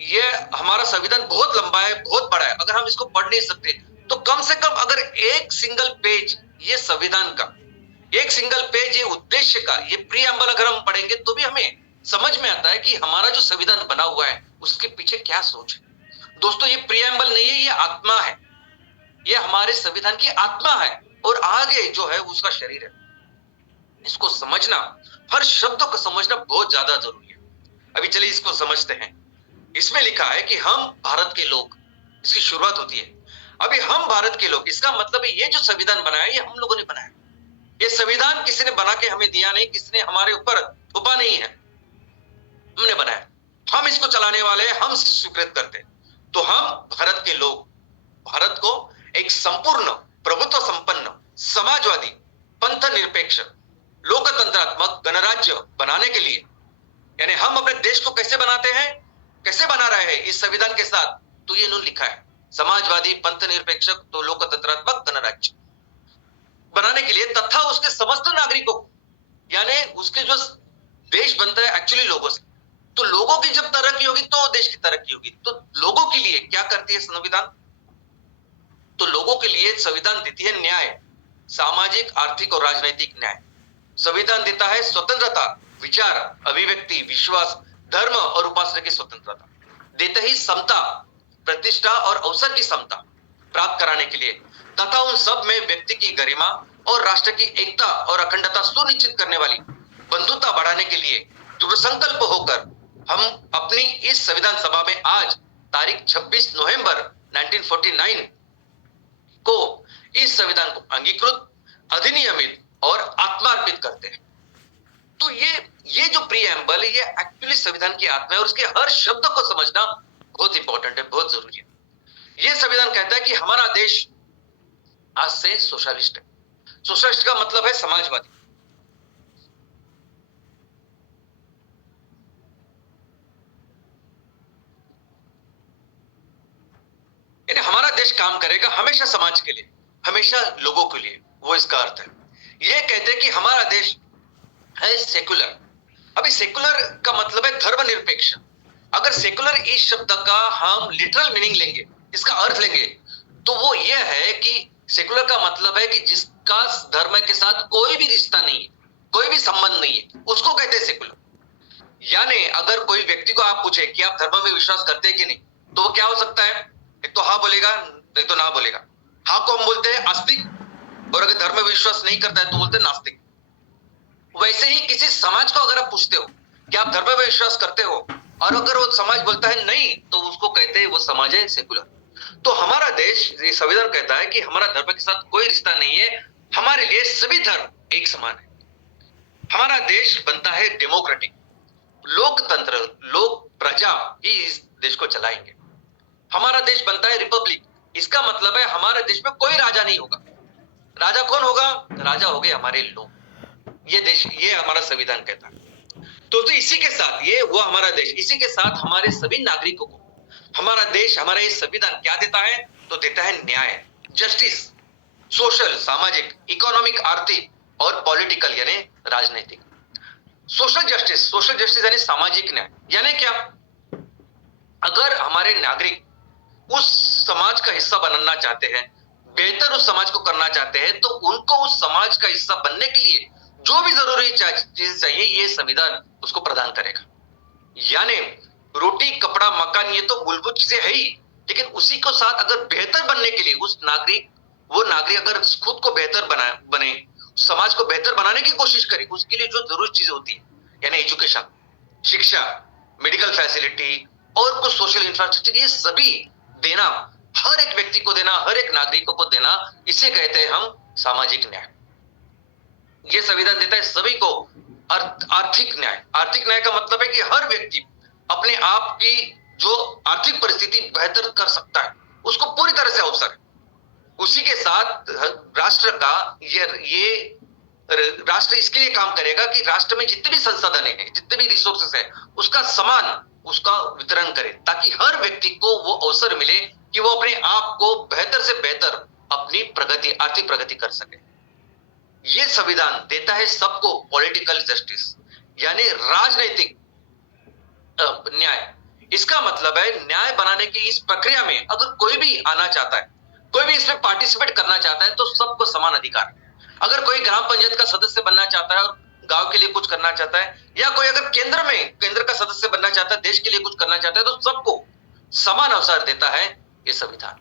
ये हमारा संविधान बहुत लंबा है, बहुत बड़ा है, अगर हम इसको पढ़ नहीं सकते तो कम से कम अगर एक सिंगल पेज ये संविधान का, एक सिंगल पेज ये उद्देश्य का, ये प्रीएम्बल अगर हम पढ़ेंगे तो भी हमें समझ में आता है कि हमारा जो संविधान बना हुआ है उसके पीछे क्या सोच है। दोस्तों, ये प्रीएम्बल नहीं है, ये आत्मा है, ये हमारे संविधान की आत्मा है और आगे जो है उसका शरीर है। इसको समझना, हर शब्द को समझना बहुत ज्यादा जरूरी है। अभी चलिए इसको समझते हैं। इसमें लिखा है कि हम भारत के लोग, इसकी शुरुआत होती है अभी हम भारत के लोग, इसका मतलब है ये जो संविधान बनाया ये हम लोगों ने बनाया। ये संविधान किसी ने बना के हमें दिया नहीं, किसी ने हमारे ऊपर थोपा नहीं है, हमने बनाया। हम इसको चलाने वाले हैं, हम स्वीकृत करते हैं। तो हम भारत के लोग भारत को एक संपूर्ण प्रभुत्व संपन्न समाजवादी पंथ निरपेक्ष लोकतंत्रात्मक गणराज्य बनाने के लिए, यानी हम अपने देश को कैसे बनाते हैं, कैसे बना रहे हैं इस संविधान के साथ, तो ये इन्होंने लिखा है समाजवादी पंथ निरपेक्ष तो लोकतंत्रात्मक गणराज्य बनाने के लिए तथा उसके समस्त नागरिकों को, यानी उसके जो देश बनता है एक्चुअली लोगों से, तो लोगों की जब तरक्की होगी तो देश की तरक्की होगी। तो लोगों के लिए क्या करती है संविधान, तो लोगों के लिए संविधान देती है न्याय, सामाजिक आर्थिक और राजनीतिक न्याय। संविधान देता है स्वतंत्रता, विचार अभिव्यक्ति विश्वास धर्म और उपासना की स्वतंत्रता, देते ही समता प्रतिष्ठा और अवसर की समता प्राप्त कराने के लिए तथा उन सब में व्यक्ति की गरिमा और राष्ट्र की एकता और अखंडता सुनिश्चित करने वाली बंधुता बढ़ाने के लिए दृढ़ संकल्प होकर हम अपनी इस संविधान सभा में आज तारीख 26 नवंबर 1949 को इस संविधान को अंगीकृत, अधिनियमित और आत्मार्पित करते हैं। तो ये जो प्रीएम्बल है ये एक्चुअली संविधान की आत्मा है और उसके हर शब्द को समझना बहुत इंपॉर्टेंट है, बहुत जरूरी है। ये संविधान कहता है कि हमारा देश आज से सोशलिस्ट है। सोशलिस्ट का मतलब है समाजवादी। यानी हमारा देश काम करेगा हमेशा समाज के लिए, हमेशा लोगों के लिए, वो इसका अर्थ है। ये कहते हैं कि हमारा देश है सेकुलर। अभी सेकुलर का मतलब है धर्मनिरपेक्ष। अगर सेकुलर इस शब्द का हम लिटरल मीनिंग लेंगे, इसका अर्थ लेंगे, तो वो ये है कि सेकुलर का मतलब है कि जिसका धर्म के साथ कोई भी रिश्ता नहीं है, कोई भी संबंध नहीं है, उसको कहते हैं सेकुलर। यानी अगर कोई व्यक्ति को आप पूछे कि आप धर्म में विश्वास करते हैं कि नहीं, तो वो क्या हो सकता है, एक तो हाँ बोलेगा, नहीं तो ना बोलेगा। हाँ को हम बोलते हैं आस्तिक, और अगर धर्म में विश्वास नहीं करता है तो बोलते हैं नास्तिक। वैसे ही किसी समाज को अगर आप पूछते हो कि आप धर्म में विश्वास करते हो, और अगर वो समाज बोलता है नहीं, तो उसको कहते हैं वो समाज है सेकुलर। तो हमारा देश, ये संविधान कहता है कि हमारा धर्म के साथ कोई रिश्ता नहीं है, हमारे लिए सभी धर्म एक समान है। हमारा देश बनता है डेमोक्रेटिक, लोकतंत्र, लोक प्रजा ही इस देश को चलाएंगे। हमारा देश बनता है रिपब्लिक, इसका मतलब है हमारे देश में कोई राजा नहीं होगा। राजा कौन होगा, राजा हो गए हमारे लोग। ये देश, ये हमारा संविधान कहता है। तो इसी के साथ ये वो हमारा देश, इसी के साथ हमारे सभी नागरिकों को हमारा देश, हमारा ये संविधान क्या देता है? तो देता है न्याय, जस्टिस, सोशल, सामाजिक, इकोनॉमिक, आर्थिक और पॉलिटिकल यानी राजनीतिक। सोशल जस्टिस यानी सामाजिक न्याय, यानी क्या? अगर हमारे नागरिक उस समाज का हिस्सा बनना चाहते हैं, बेहतर उस समाज को करना चाहते हैं, तो उनको उस समाज का हिस्सा बनने के लिए जो भी जरूरी चीज चाहिए ये संविधान उसको प्रदान करेगा। यानी रोटी, कपड़ा, मकान ये तो मूलभूत चीजें है ही, लेकिन उसी को साथ अगर बेहतर बनने के लिए वो नागरिक अगर खुद को बेहतर बने, समाज को बेहतर बनाने की कोशिश करे, उसके लिए जो जरूरी चीज होती है यानी एजुकेशन, शिक्षा, मेडिकल फैसिलिटी और कुछ सोशल इंफ्रास्ट्रक्चर, ये सभी देना, हर एक व्यक्ति को देना, हर एक नागरिक को देना, इसे कहते हैं हम सामाजिक न्याय। ये संविधान देता है सभी को आर्थिक न्याय। आर्थिक न्याय का मतलब है कि हर व्यक्ति अपने आप की जो आर्थिक परिस्थिति बेहतर कर सकता है उसको पूरी तरह से अवसर है। उसी के साथ राष्ट्र का ये राष्ट्र इसके लिए काम करेगा कि राष्ट्र में जितने भी संसाधन है, जितने भी रिसोर्सेस है, उसका समान उसका वितरण करे, ताकि हर व्यक्ति को वो अवसर मिले कि वो अपने आप को बेहतर से बेहतर अपनी प्रगति, आर्थिक प्रगति कर सके। ये संविधान देता है सबको पॉलिटिकल जस्टिस यानी राजनीतिक न्याय। इसका मतलब है न्याय बनाने की इस प्रक्रिया में अगर कोई भी आना चाहता है, कोई भी इसमें पार्टिसिपेट करना चाहता है, तो सबको समान अधिकार। अगर कोई ग्राम पंचायत का सदस्य बनना चाहता है और गांव के लिए कुछ करना चाहता है, या कोई अगर केंद्र का सदस्य बनना चाहता है, देश के लिए कुछ करना चाहता है, तो सबको समान अवसर देता है ये संविधान।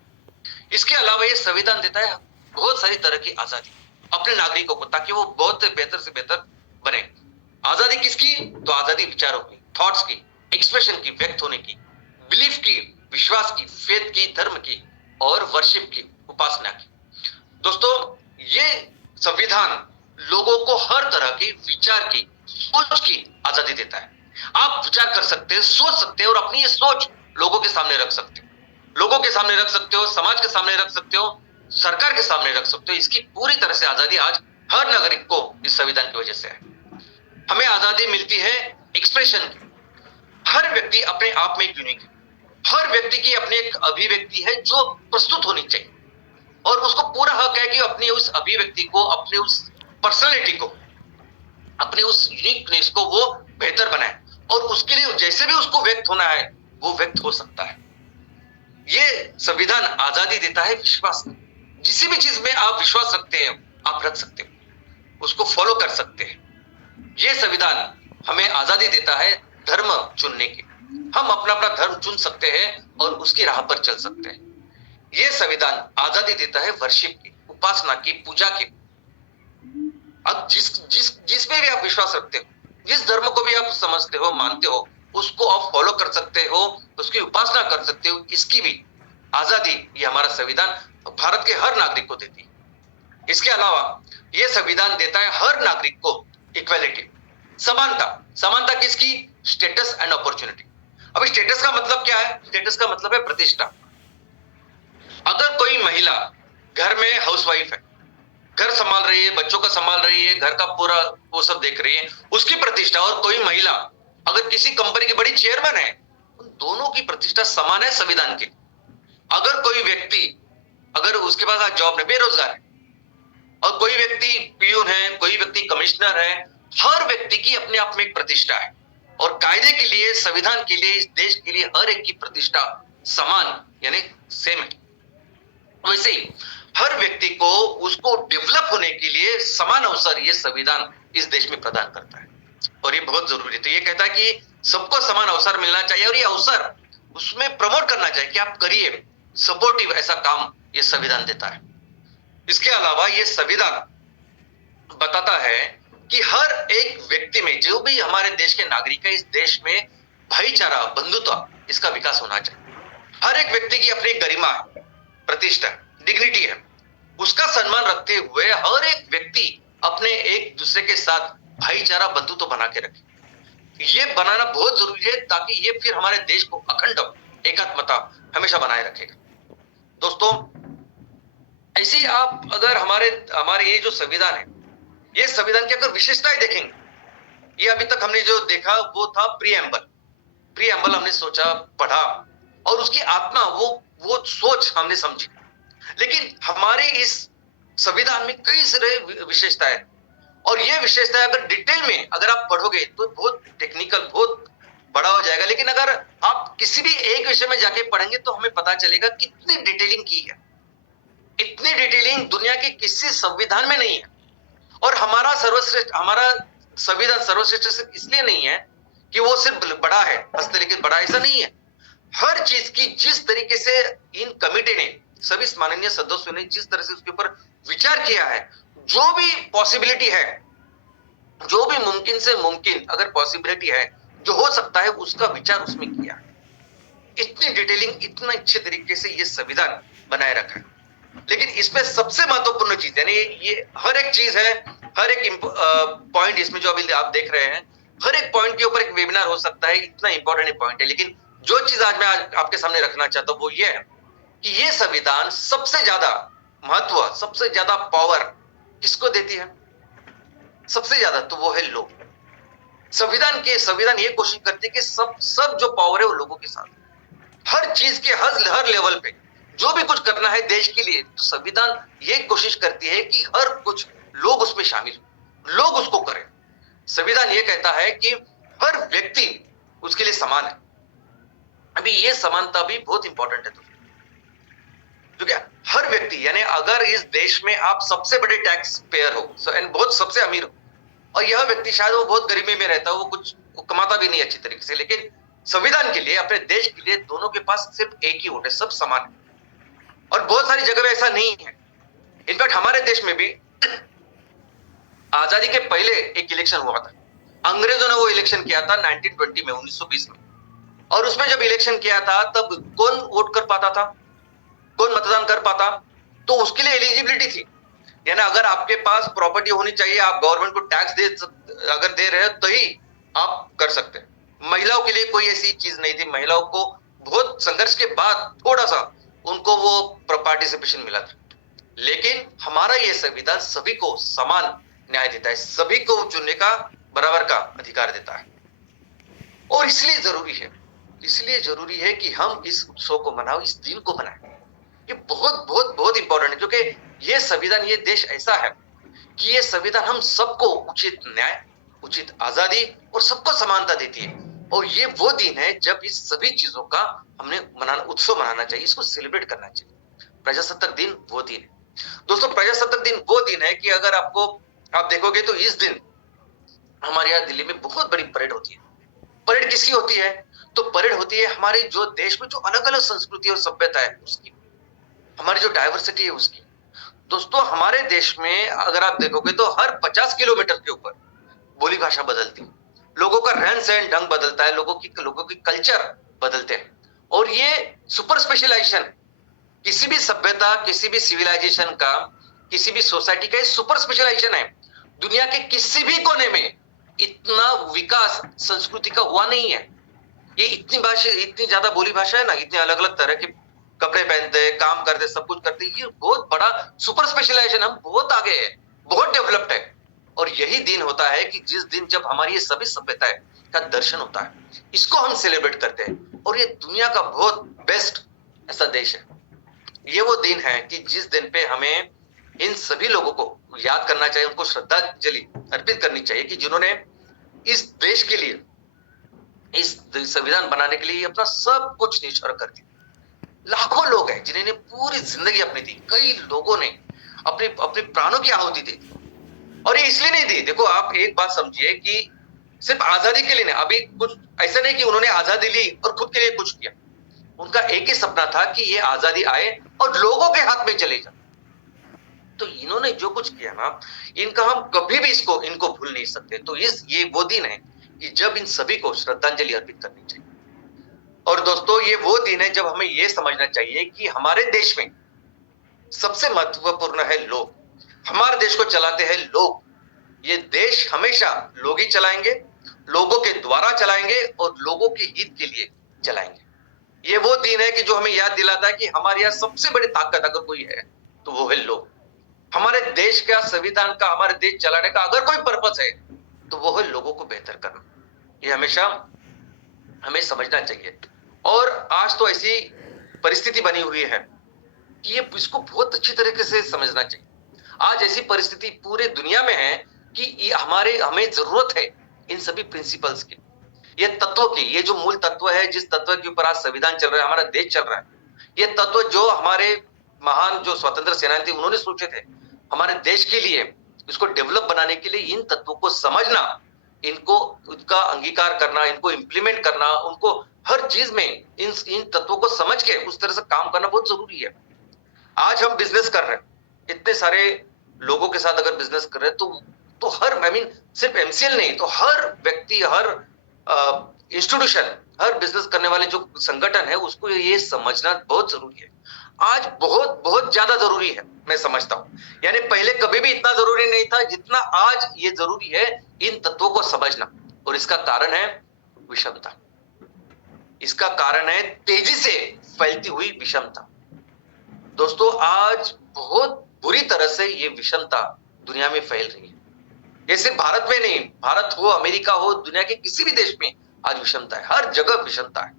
इसके अलावा ये संविधान देता है बहुत सारी तरह की आजादी अपने नागरिकों को, ताकि वो बहुत बेहतर से बेहतर बने। आजादी किसकी? तो आजादी विचारों की, थॉट्स की, एक्सप्रेशन की, व्यक्त होने की, बिलीफ की, विश्वास की, फेथ की, धर्म की और वर्शिप की, उपासना की। दोस्तों ये संविधान लोगों को हर तरह की विचार की, सोच की आजादी देता है। आप विचार कर सकते हैं, सोच सकते हैं और अपनी ये सोच लोगों के सामने रख सकते हो, लोगों के सामने रख सकते हो, समाज के सामने रख सकते हो, सरकार के सामने रख सकते हो। इसकी पूरी तरह से आजादी आज हर नागरिक को इस संविधान की वजह से है। हमें आजादी मिलती है एक्सप्रेशन की। हर व्यक्ति अपने आप में यूनिक है, हर व्यक्ति की अपनी एक अभिव्यक्ति है जो प्रस्तुत होनी चाहिए, और उसको पूरा हक है कि अपनी उस अभिव्यक्ति को, अपनी उस पर्सनालिटी को, अपने उस यूनिकनेस को वो बेहतर बनाए, और उसके लिए जैसे भी उसको व्यक्त होना है वो व्यक्त हो सकता है। ये संविधान आजादी देता है विश्वास। किसी भी चीज में आप विश्वास रखते हैं आप रख सकते हो, उसको फॉलो कर सकते हैं। ये संविधान हमें आजादी देता है धर्म चुनने की। हम अपना अपना धर्म चुन सकते हैं और उसकी राह पर चल सकते हैं। ये संविधान आजादी देता है वर्शिप की, उपासना की, पूजा की। अब जिसमें भी आप विश्वास रखते हो, जिस धर्म को भी आप समझते हो, मानते हो, उसको आप फॉलो कर सकते हो, उसकी उपासना कर सकते हो। इसकी भी आजादी ये हमारा संविधान भारत के हर नागरिक को देती है। इसके अलावा ये संविधान देता है हर नागरिक को इक्वालिटी, समानता। समानता किसकी? Status and opportunity. अब स्टेटस का मतलब क्या है? स्टेटस का मतलब है प्रतिष्ठा। अगर कोई महिला घर में हाउसवाइफ है, घर संभाल रही है, बच्चों का संभाल रही है, घर का पूरा वो सब देख रही है, उसकी प्रतिष्ठा, और कोई महिला अगर किसी कंपनी की बड़ी चेयरमैन है, उन दोनों की प्रतिष्ठा समान है संविधान की। अगर कोई व्यक्ति, अगर उसके पास आज जॉब नहीं, बेरोजगार है, और कोई व्यक्ति पियून है, कोई व्यक्ति कमिश्नर है, हर व्यक्ति की अपने आप में एक प्रतिष्ठा है, और कायदे के लिए, संविधान के लिए, इस देश के लिए हर एक की प्रतिष्ठा समान यानी सेम है। वैसे ही हर व्यक्ति को उसको डेवलप होने के लिए समान अवसर ये संविधान इस देश में प्रदान करता है, और ये बहुत जरूरी है। तो ये कहता है कि सबको समान अवसर मिलना चाहिए, और ये अवसर उसमें प्रमोट करना चाहिए कि आप करिए, सपोर्टिव ऐसा काम ये संविधान देता है। इसके अलावा ये संविधान बताता है कि हर एक व्यक्ति में, जो भी हमारे देश के नागरिक है, इस देश में भाईचारा, बंधुत्व, इसका विकास होना चाहिए। हर एक व्यक्ति की अपनी गरिमा है, प्रतिष्ठा, डिग्निटी है, उसका सम्मान रखते हुए हर एक व्यक्ति अपने एक दूसरे के साथ भाईचारा, बंधुत्व बना के रखे। ये बनाना बहुत जरूरी है, ताकि ये फिर हमारे देश को अखंड एकात्मता हमेशा बनाए रखेगा। दोस्तों ऐसे आप अगर हमारे ये जो संविधान है, ये संविधान की अगर विशेषताएं देखेंगे, ये अभी तक हमने जो देखा वो था प्रीएम्बल हमने सोचा, पढ़ा और उसकी आत्मा, वो सोच हमने समझी। लेकिन हमारे इस संविधान में कई सारे विशेषताएं, और ये विशेषताएं अगर डिटेल में अगर आप पढ़ोगे तो बहुत टेक्निकल, बहुत बड़ा हो जाएगा। लेकिन अगर आप किसी भी एक विषय में जाके पढ़ेंगे तो हमें पता चलेगा कितनी डिटेलिंग की है। इतनी डिटेलिंग दुनिया के किसी संविधान में नहीं है। और हमारा संविधान सर्वश्रेष्ठ इसलिए नहीं है कि वो सिर्फ बड़ा है, हस्तलिखित बड़ा, ऐसा नहीं है। हर चीज की जिस तरीके से इन कमिटी ने, सभी माननीय सदस्यों ने जिस तरह से उसके ऊपर विचार किया है, जो भी पॉसिबिलिटी है, जो भी मुमकिन से मुमकिन अगर पॉसिबिलिटी है, जो हो सकता है, उसका विचार उसमें किया है। इतनी डिटेलिंग, इतना अच्छे तरीके से ये संविधान बनाए रखा है। लेकिन इसमें सबसे महत्वपूर्ण चीज, यानी ये हर एक चीज है, हर एक पॉइंट इसमें जो अभी आप देख रहे हैं, हर एक पॉइंट के ऊपर एक वेबिनार हो सकता है, इतना इंपॉर्टेंट पॉइंट है। लेकिन जो चीज आज मैं आपके सामने रखना चाहता हूं वो ये है कि ये संविधान सबसे ज्यादा महत्व, सबसे ज्यादा पावर किसको देती है? सबसे ज्यादा तो वो है लोग। संविधान ये कोशिश करती है कि सब जो पावर है वो लोगों के साथ, हर चीज के हर लेवल पे जो भी कुछ करना है देश के लिए, तो संविधान ये कोशिश करती है कि हर कुछ लोग उसमें शामिल, लोग उसको करें। संविधान ये कहता है कि हर व्यक्ति उसके लिए समान है। अभी ये समानता भी बहुत इंपॉर्टेंट है, क्योंकि हर व्यक्ति, यानी अगर इस देश में आप सबसे बड़े टैक्स पेयर हो एंड बहुत सबसे अमीर हो, और यह व्यक्ति शायद वो बहुत गरीबी में रहता हो, वो कमाता भी नहीं अच्छी तरीके से, लेकिन संविधान के लिए, अपने देश के लिए दोनों के पास सिर्फ एक ही वोट है, सब समान है। और बहुत सारी जगह में ऐसा नहीं है। इनफैक्ट हमारे देश में भी आजादी के पहले एक इलेक्शन हुआ था, अंग्रेजों ने वो इलेक्शन किया था 1920 में, 1920 में। और उसमें जब इलेक्शन किया था तब कौन वोट कर पाता था, कौन मतदान कर पाता? तो उसके लिए एलिजिबिलिटी थी, यानी अगर आपके पास प्रॉपर्टी होनी चाहिए, आप गवर्नमेंट को टैक्स अगर दे रहे हो तो ही आप कर सकते हैं। महिलाओं के लिए कोई ऐसी चीज नहीं थी, महिलाओं को बहुत संघर्ष के बाद थोड़ा सा उनको वो पार्टिसिपेशन मिला था। लेकिन हमारा ये संविधान सभी को समान न्याय देता है, सभी को चुनने का बराबर का अधिकार देता है। और इसलिए जरूरी है कि हम इस उत्सव को मनाओ, इस दिन को मनाएं। ये बहुत बहुत बहुत इंपॉर्टेंट है, क्योंकि ये संविधान, ये देश ऐसा है कि ये संविधान हम सबको उचित न्याय, उचित आजादी और सबको समानता देती है। और ये वो दिन है जब इस सभी चीजों का हमने उत्सव मनाना चाहिए, इसको सेलिब्रेट करना चाहिए। प्रजासत्ताक दिन वो दिन है दोस्तों, प्रजासत्ताक दिन वो दिन है कि अगर आप देखोगे तो इस दिन हमारे यहाँ दिल्ली में बहुत बड़ी परेड होती है। परेड किसकी होती है? तो परेड होती है हमारे जो देश में जो अलग अलग संस्कृति और सभ्यता है उसकी, हमारी जो डाइवर्सिटी है उसकी। दोस्तों हमारे देश में अगर आप देखोगे तो हर 50 किलोमीटर के ऊपर बोली भाषा बदलती है, लोगों का रहन सहन ढंग बदलता है, लोगों की कल्चर बदलते हैं। और ये सुपर स्पेशलाइजेशन, किसी भी सभ्यता, किसी भी सिविलाइजेशन का, किसी भी सोसाइटी का सुपर स्पेशलाइजेशन है। दुनिया के किसी भी कोने में इतना विकास संस्कृति का हुआ नहीं है। ये इतनी ज्यादा बोली भाषा है ना, इतने अलग अलग तरह के कपड़े पहनते, काम करते, सब कुछ करते, ये बहुत बड़ा सुपर स्पेशलाइजेशन, हम बहुत आगे है, बहुत डेवलप्ड है। और यही दिन होता है कि जिस दिन जब हमारी ये सभी सभ्यताएं का दर्शन होता है, इसको हम सेलिब्रेट करते हैं। और ये दुनिया का बहुत बेस्ट ऐसा देश है। ये वो दिन है कि जिस दिन पे हमें इन सभी लोगों को याद करना चाहिए, उनको श्रद्धांजलि अर्पित करनी चाहिए कि जिन्होंने इस देश के लिए, इस संविधान बनाने के लिए अपना सब कुछ निछावर कर दिया। लाखों लोग हैं जिन्होंने पूरी जिंदगी अपनी दी, कई लोगों ने अपने प्राणों की आहुति दे दी। और ये इसलिए नहीं दी, देखो आप एक बात समझिए कि सिर्फ आजादी के लिए नहीं, अभी कुछ ऐसा नहीं कि उन्होंने आजादी ली और खुद के लिए कुछ किया। उनका एक ही सपना था कि ये आजादी आए और लोगों के हाथ में चले जाए। तो इन्होंने जो कुछ किया ना, इनका हम कभी भी इनको भूल नहीं सकते। तो ये वो दिन है कि जब इन सभी को श्रद्धांजलि अर्पित करनी चाहिए। और दोस्तों ये वो दिन है जब हमें ये समझना चाहिए कि हमारे देश में सबसे महत्वपूर्ण है लोग। हमारे देश को चलाते हैं लोग। ये देश हमेशा लोग ही चलाएंगे, लोगों के द्वारा चलाएंगे और लोगों के हित के लिए चलाएंगे। ये वो दिन है कि जो हमें याद दिलाता है कि हमारे यहाँ सबसे बड़ी ताकत अगर कोई है तो वो है लोग। हमारे देश का, संविधान का, हमारे देश चलाने का अगर कोई पर्पस है तो वो है लोगों को बेहतर करना। ये हमेशा हमें समझना चाहिए। और आज तो ऐसी परिस्थिति बनी हुई है कि ये इसको बहुत अच्छी तरीके से समझना चाहिए। आज ऐसी परिस्थिति पूरे दुनिया में है कि ये हमें जरूरत है इन सभी प्रिंसिपल्स की, ये तत्व की, ये जो मूल तत्व है, जिस तत्व के ऊपर आज संविधान चल रहा है, हमारा देश चल रहा है, ये तत्व जो हमारे महान जो स्वतंत्र सेनानी थे उन्होंने सोचे थे हमारे देश के लिए, इसको डेवलप बनाने के लिए इन तत्वों को समझना, इनको उसका अंगीकार करना, इनको इम्प्लीमेंट करना, उनको हर चीज में इन तत्वों को समझ के उस तरह से काम करना बहुत जरूरी है। आज हम बिजनेस कर रहे हैं, इतने सारे लोगों के साथ अगर बिजनेस कर रहे हैं तो हर सिर्फ एमसीएल नहीं, तो हर व्यक्ति, हर इंस्टीट्यूशन, हर बिजनेस करने वाले जो संगठन है उसको ये समझना बहुत जरूरी है। आज बहुत बहुत ज्यादा जरूरी है, मैं समझता हूं। यानी पहले कभी भी इतना जरूरी नहीं था जितना आज ये जरूरी है इन तत्वों को समझना। और इसका कारण है विषमता, इसका कारण है तेजी से फैलती हुई विषमता। दोस्तों, आज बहुत बुरी तरह से ये विषमता दुनिया में फैल रही है। ये सिर्फ भारत में नहीं, भारत हो, अमेरिका हो, दुनिया के किसी भी देश में आज विषमता है, हर जगह विषमता है।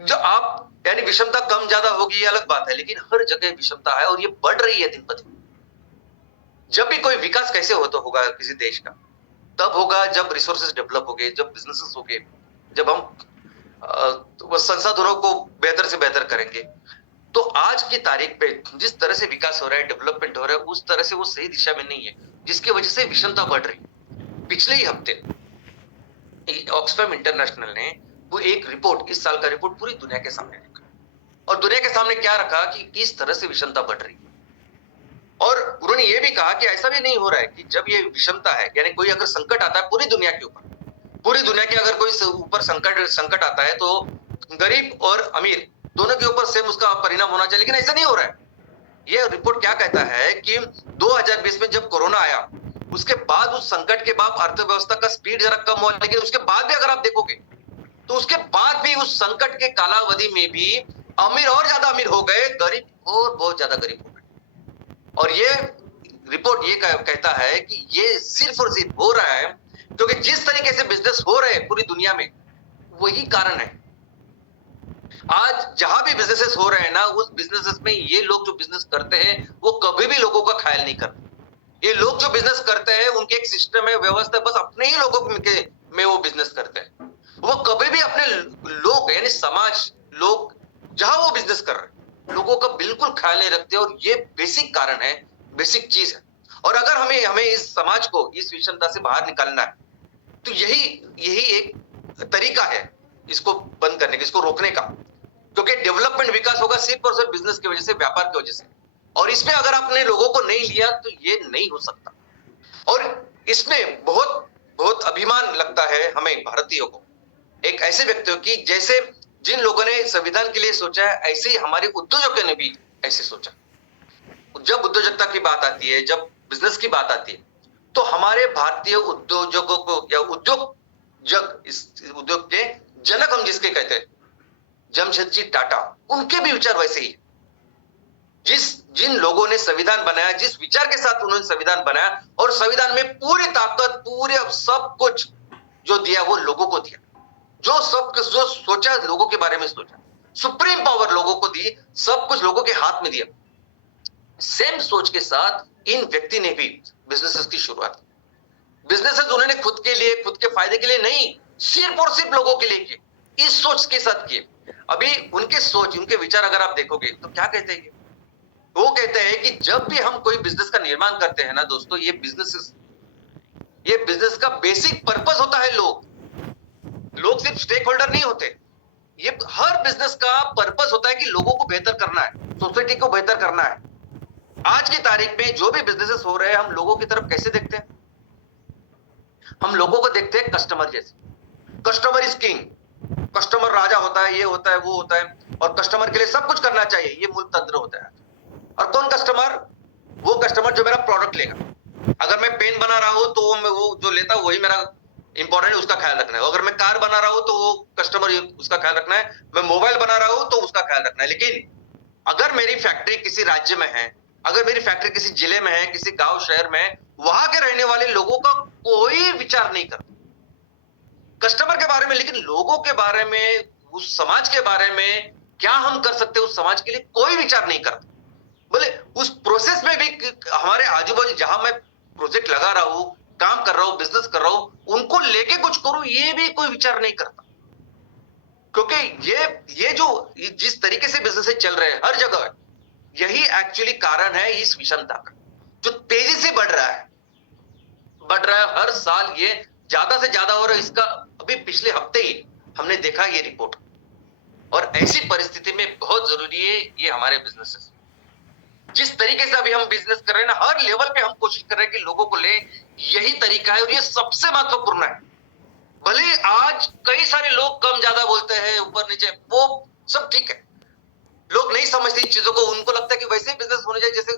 जो आप यानी विषमता कम ज्यादा होगी ये अलग बात है, लेकिन हर जगह विषमता है और ये बढ़ रही है दिन पर दिन। जब भी कोई विकास कैसे होगा किसी देश का, तब होगा जब रिसोर्सेज डेवलप हो गए, जब बिजनेसेस हो गए, जब हम संसाधनों को बेहतर से बेहतर करेंगे। तो आज की तारीख पे जिस तरह से विकास हो रहा है, डेवलपमेंट हो रहा है, उस तरह से वो सही दिशा में नहीं है, जिसकी वजह से विषमता बढ़ रही है। पिछले ही हफ्ते ऑक्सफैम इंटरनेशनल ने वो एक रिपोर्ट, इस साल का रिपोर्ट पूरी दुनिया के सामने रखा, और दुनिया के सामने क्या रखा कि किस तरह से विषमता बढ़ रही है। और उन्होंने ये भी कहा कि ऐसा भी नहीं हो रहा है कि जब ये विषमता है, यानी कोई अगर संकट आता है पूरी दुनिया के ऊपर, पूरी दुनिया के अगर कोई ऊपर संकट आता है तो गरीब और अमीर दोनों के ऊपर सेम उसका परिणाम होना चाहिए, लेकिन ऐसा नहीं हो रहा है। ये रिपोर्ट क्या कहता है कि 2020 में जब कोरोना आया, उसके बाद उस संकट के बाद अर्थव्यवस्था का स्पीड जरा कम हुआ, लेकिन उसके बाद भी अगर आप देखोगे तो उसके बाद भी उस संकट के कालावधि में भी अमीर और ज्यादा अमीर हो गए, गरीब और बहुत ज्यादा गरीब हो गए। और ये रिपोर्ट ये कहता है कि ये सिर्फ और सिर्फ हो रहा है क्योंकि जिस तरीके से बिजनेस हो रहे हैं पूरी दुनिया में, वही कारण है। आज जहां भी बिजनेसेस हो रहे हैं ना, उस बिजनेसेस में ये लोग जो बिजनेस करते हैं वो कभी भी लोगों का ख्याल नहीं करते। ये लोग जो बिजनेस करते हैं उनके एक सिस्टम है, व्यवस्था है, बस अपने ही लोगों में वो बिजनेस करते हैं। वो कभी भी अपने लोग यानी समाज, लोग जहां वो बिजनेस कर रहे हैं, लोगों का बिल्कुल ख्याल नहीं रखते। और ये बेसिक कारण है, बेसिक चीज है। और अगर हमें इस समाज को इस विषमता से बाहर निकालना है तो यही एक तरीका है इसको बंद करने का, इसको रोकने का। क्योंकि डेवलपमेंट, विकास होगा सिर्फ और सिर्फ बिजनेस की वजह से, व्यापार की वजह से, और इसमें अगर आपने लोगों को नहीं लिया तो ये नहीं हो सकता। और इसमें बहुत बहुत अभिमान लगता है हमें भारतीयों को, एक ऐसे व्यक्तियों की जैसे जिन लोगों ने संविधान के लिए सोचा है, ऐसे ही हमारे उद्योजकों ने भी ऐसे सोचा। जब उद्योजकता की बात आती है, जब बिजनेस की बात आती है, तो हमारे भारतीय उद्योजकों को या इस उद्योग के जनक हम जिसके कहते हैं, जमशेदजी टाटा, उनके भी विचार वैसे ही। जिन लोगों ने संविधान बनाया, जिस विचार के साथ उन्होंने संविधान बनाया, और संविधान में पूरी ताकत, पूरे सब कुछ जो दिया वो लोगों को दिया, जो सोचा लोगों के बारे में सोचा, सुप्रीम पावर लोगों को दी, सब कुछ लोगों के हाथ में दिया। सेम सोच के साथ इन व्यक्ति ने भी बिजनेसेस की शुरुआत की। बिजनेसेस उन्होंने खुद के लिए, खुद के फायदे के लिए नहीं, सिर्फ और सिर्फ लोगों के लिए किए, इस सोच के साथ किए। अभी उनके सोच, उनके विचार अगर आप देखोगे तो क्या कहते हैं, वो कहते हैं कि जब भी हम कोई बिजनेस का निर्माण करते हैं ना दोस्तों, ये बिजनेस का बेसिक पर्पस होता है लोग सिर्फ स्टेक होल्डर नहीं होते। ये हर बिजनेस का पर्पस होता है कि लोगों को बेहतर करना है, सोसाइटी को बेहतर करना है। आज की तारीख में जो भी बिजनेसेस हो रहे हैं, हम लोगों की तरफ कैसे देखते हैं? हम लोगों को देखते हैं कस्टमर जैसे। कस्टमर इज किंग, कस्टमर राजा होता है, ये होता है, वो होता है, और कस्टमर के लिए सब कुछ करना चाहिए, ये मूल तंत्र होता है। और कौन कस्टमर? वो कस्टमर जो मेरा प्रोडक्ट लेगा। अगर मैं पेन बना रहा हूं तो वो जो लेता है वही मेरा इंपॉर्टेंट है, उसका ख्याल रखना है। अगर मैं कार बना रहा हूं तो वो कस्टमर उसका ख्याल रखना है। मैं मोबाइल बना रहा हूं तो उसका ख्याल रखना है। लेकिन अगर मेरी फैक्ट्री किसी राज्य में है, अगर मेरी फैक्ट्री किसी जिले में है, किसी गांव शहर में, वहां के रहने वाले लोगों का कोई विचार नहीं करता कस्टमर के बारे में, लेकिन लोगों के बारे में, उस समाज के बारे में क्या हम कर सकते हैं उस समाज के लिए कोई विचार नहीं करता। बोले उस प्रोसेस में भी हमारे आजू बाजू जहां मैं प्रोजेक्ट लगा रहा हूं, काम कर रहा हूं, बिजनेस कर रहा हूं, उनको लेके कुछ करूं ये भी कोई विचार नहीं करता। क्योंकि ये जो जिस तरीके से बिजनेस चल रहे हैं हर जगह, यही एक्चुअली कारण है इस विषमता का, जो तेजी से बढ़ रहा है हर साल, ये ज्यादा से ज्यादा हो रहा है। इसका अभी पिछले हफ्ते ही हमने देखा ये रिपोर्ट। और ऐसी परिस्थिति में बहुत जरूरी है ये हमारे बिजनेसेस, जिस तरीके से अभी हम बिजनेस कर रहे हैं ना, हर लेवल पे हम कोशिश कर रहे हैं कि लोगों को ले, यही तरीका है और ये सबसे महत्वपूर्ण है। भले आज कई सारे लोग कम ज्यादा बोलते हैं, ऊपर नीचे, वो सब ठीक है, लोग नहीं समझते इन चीजों को, उनको लगता है कि वैसे ही बिजनेस होने चाहिए जैसे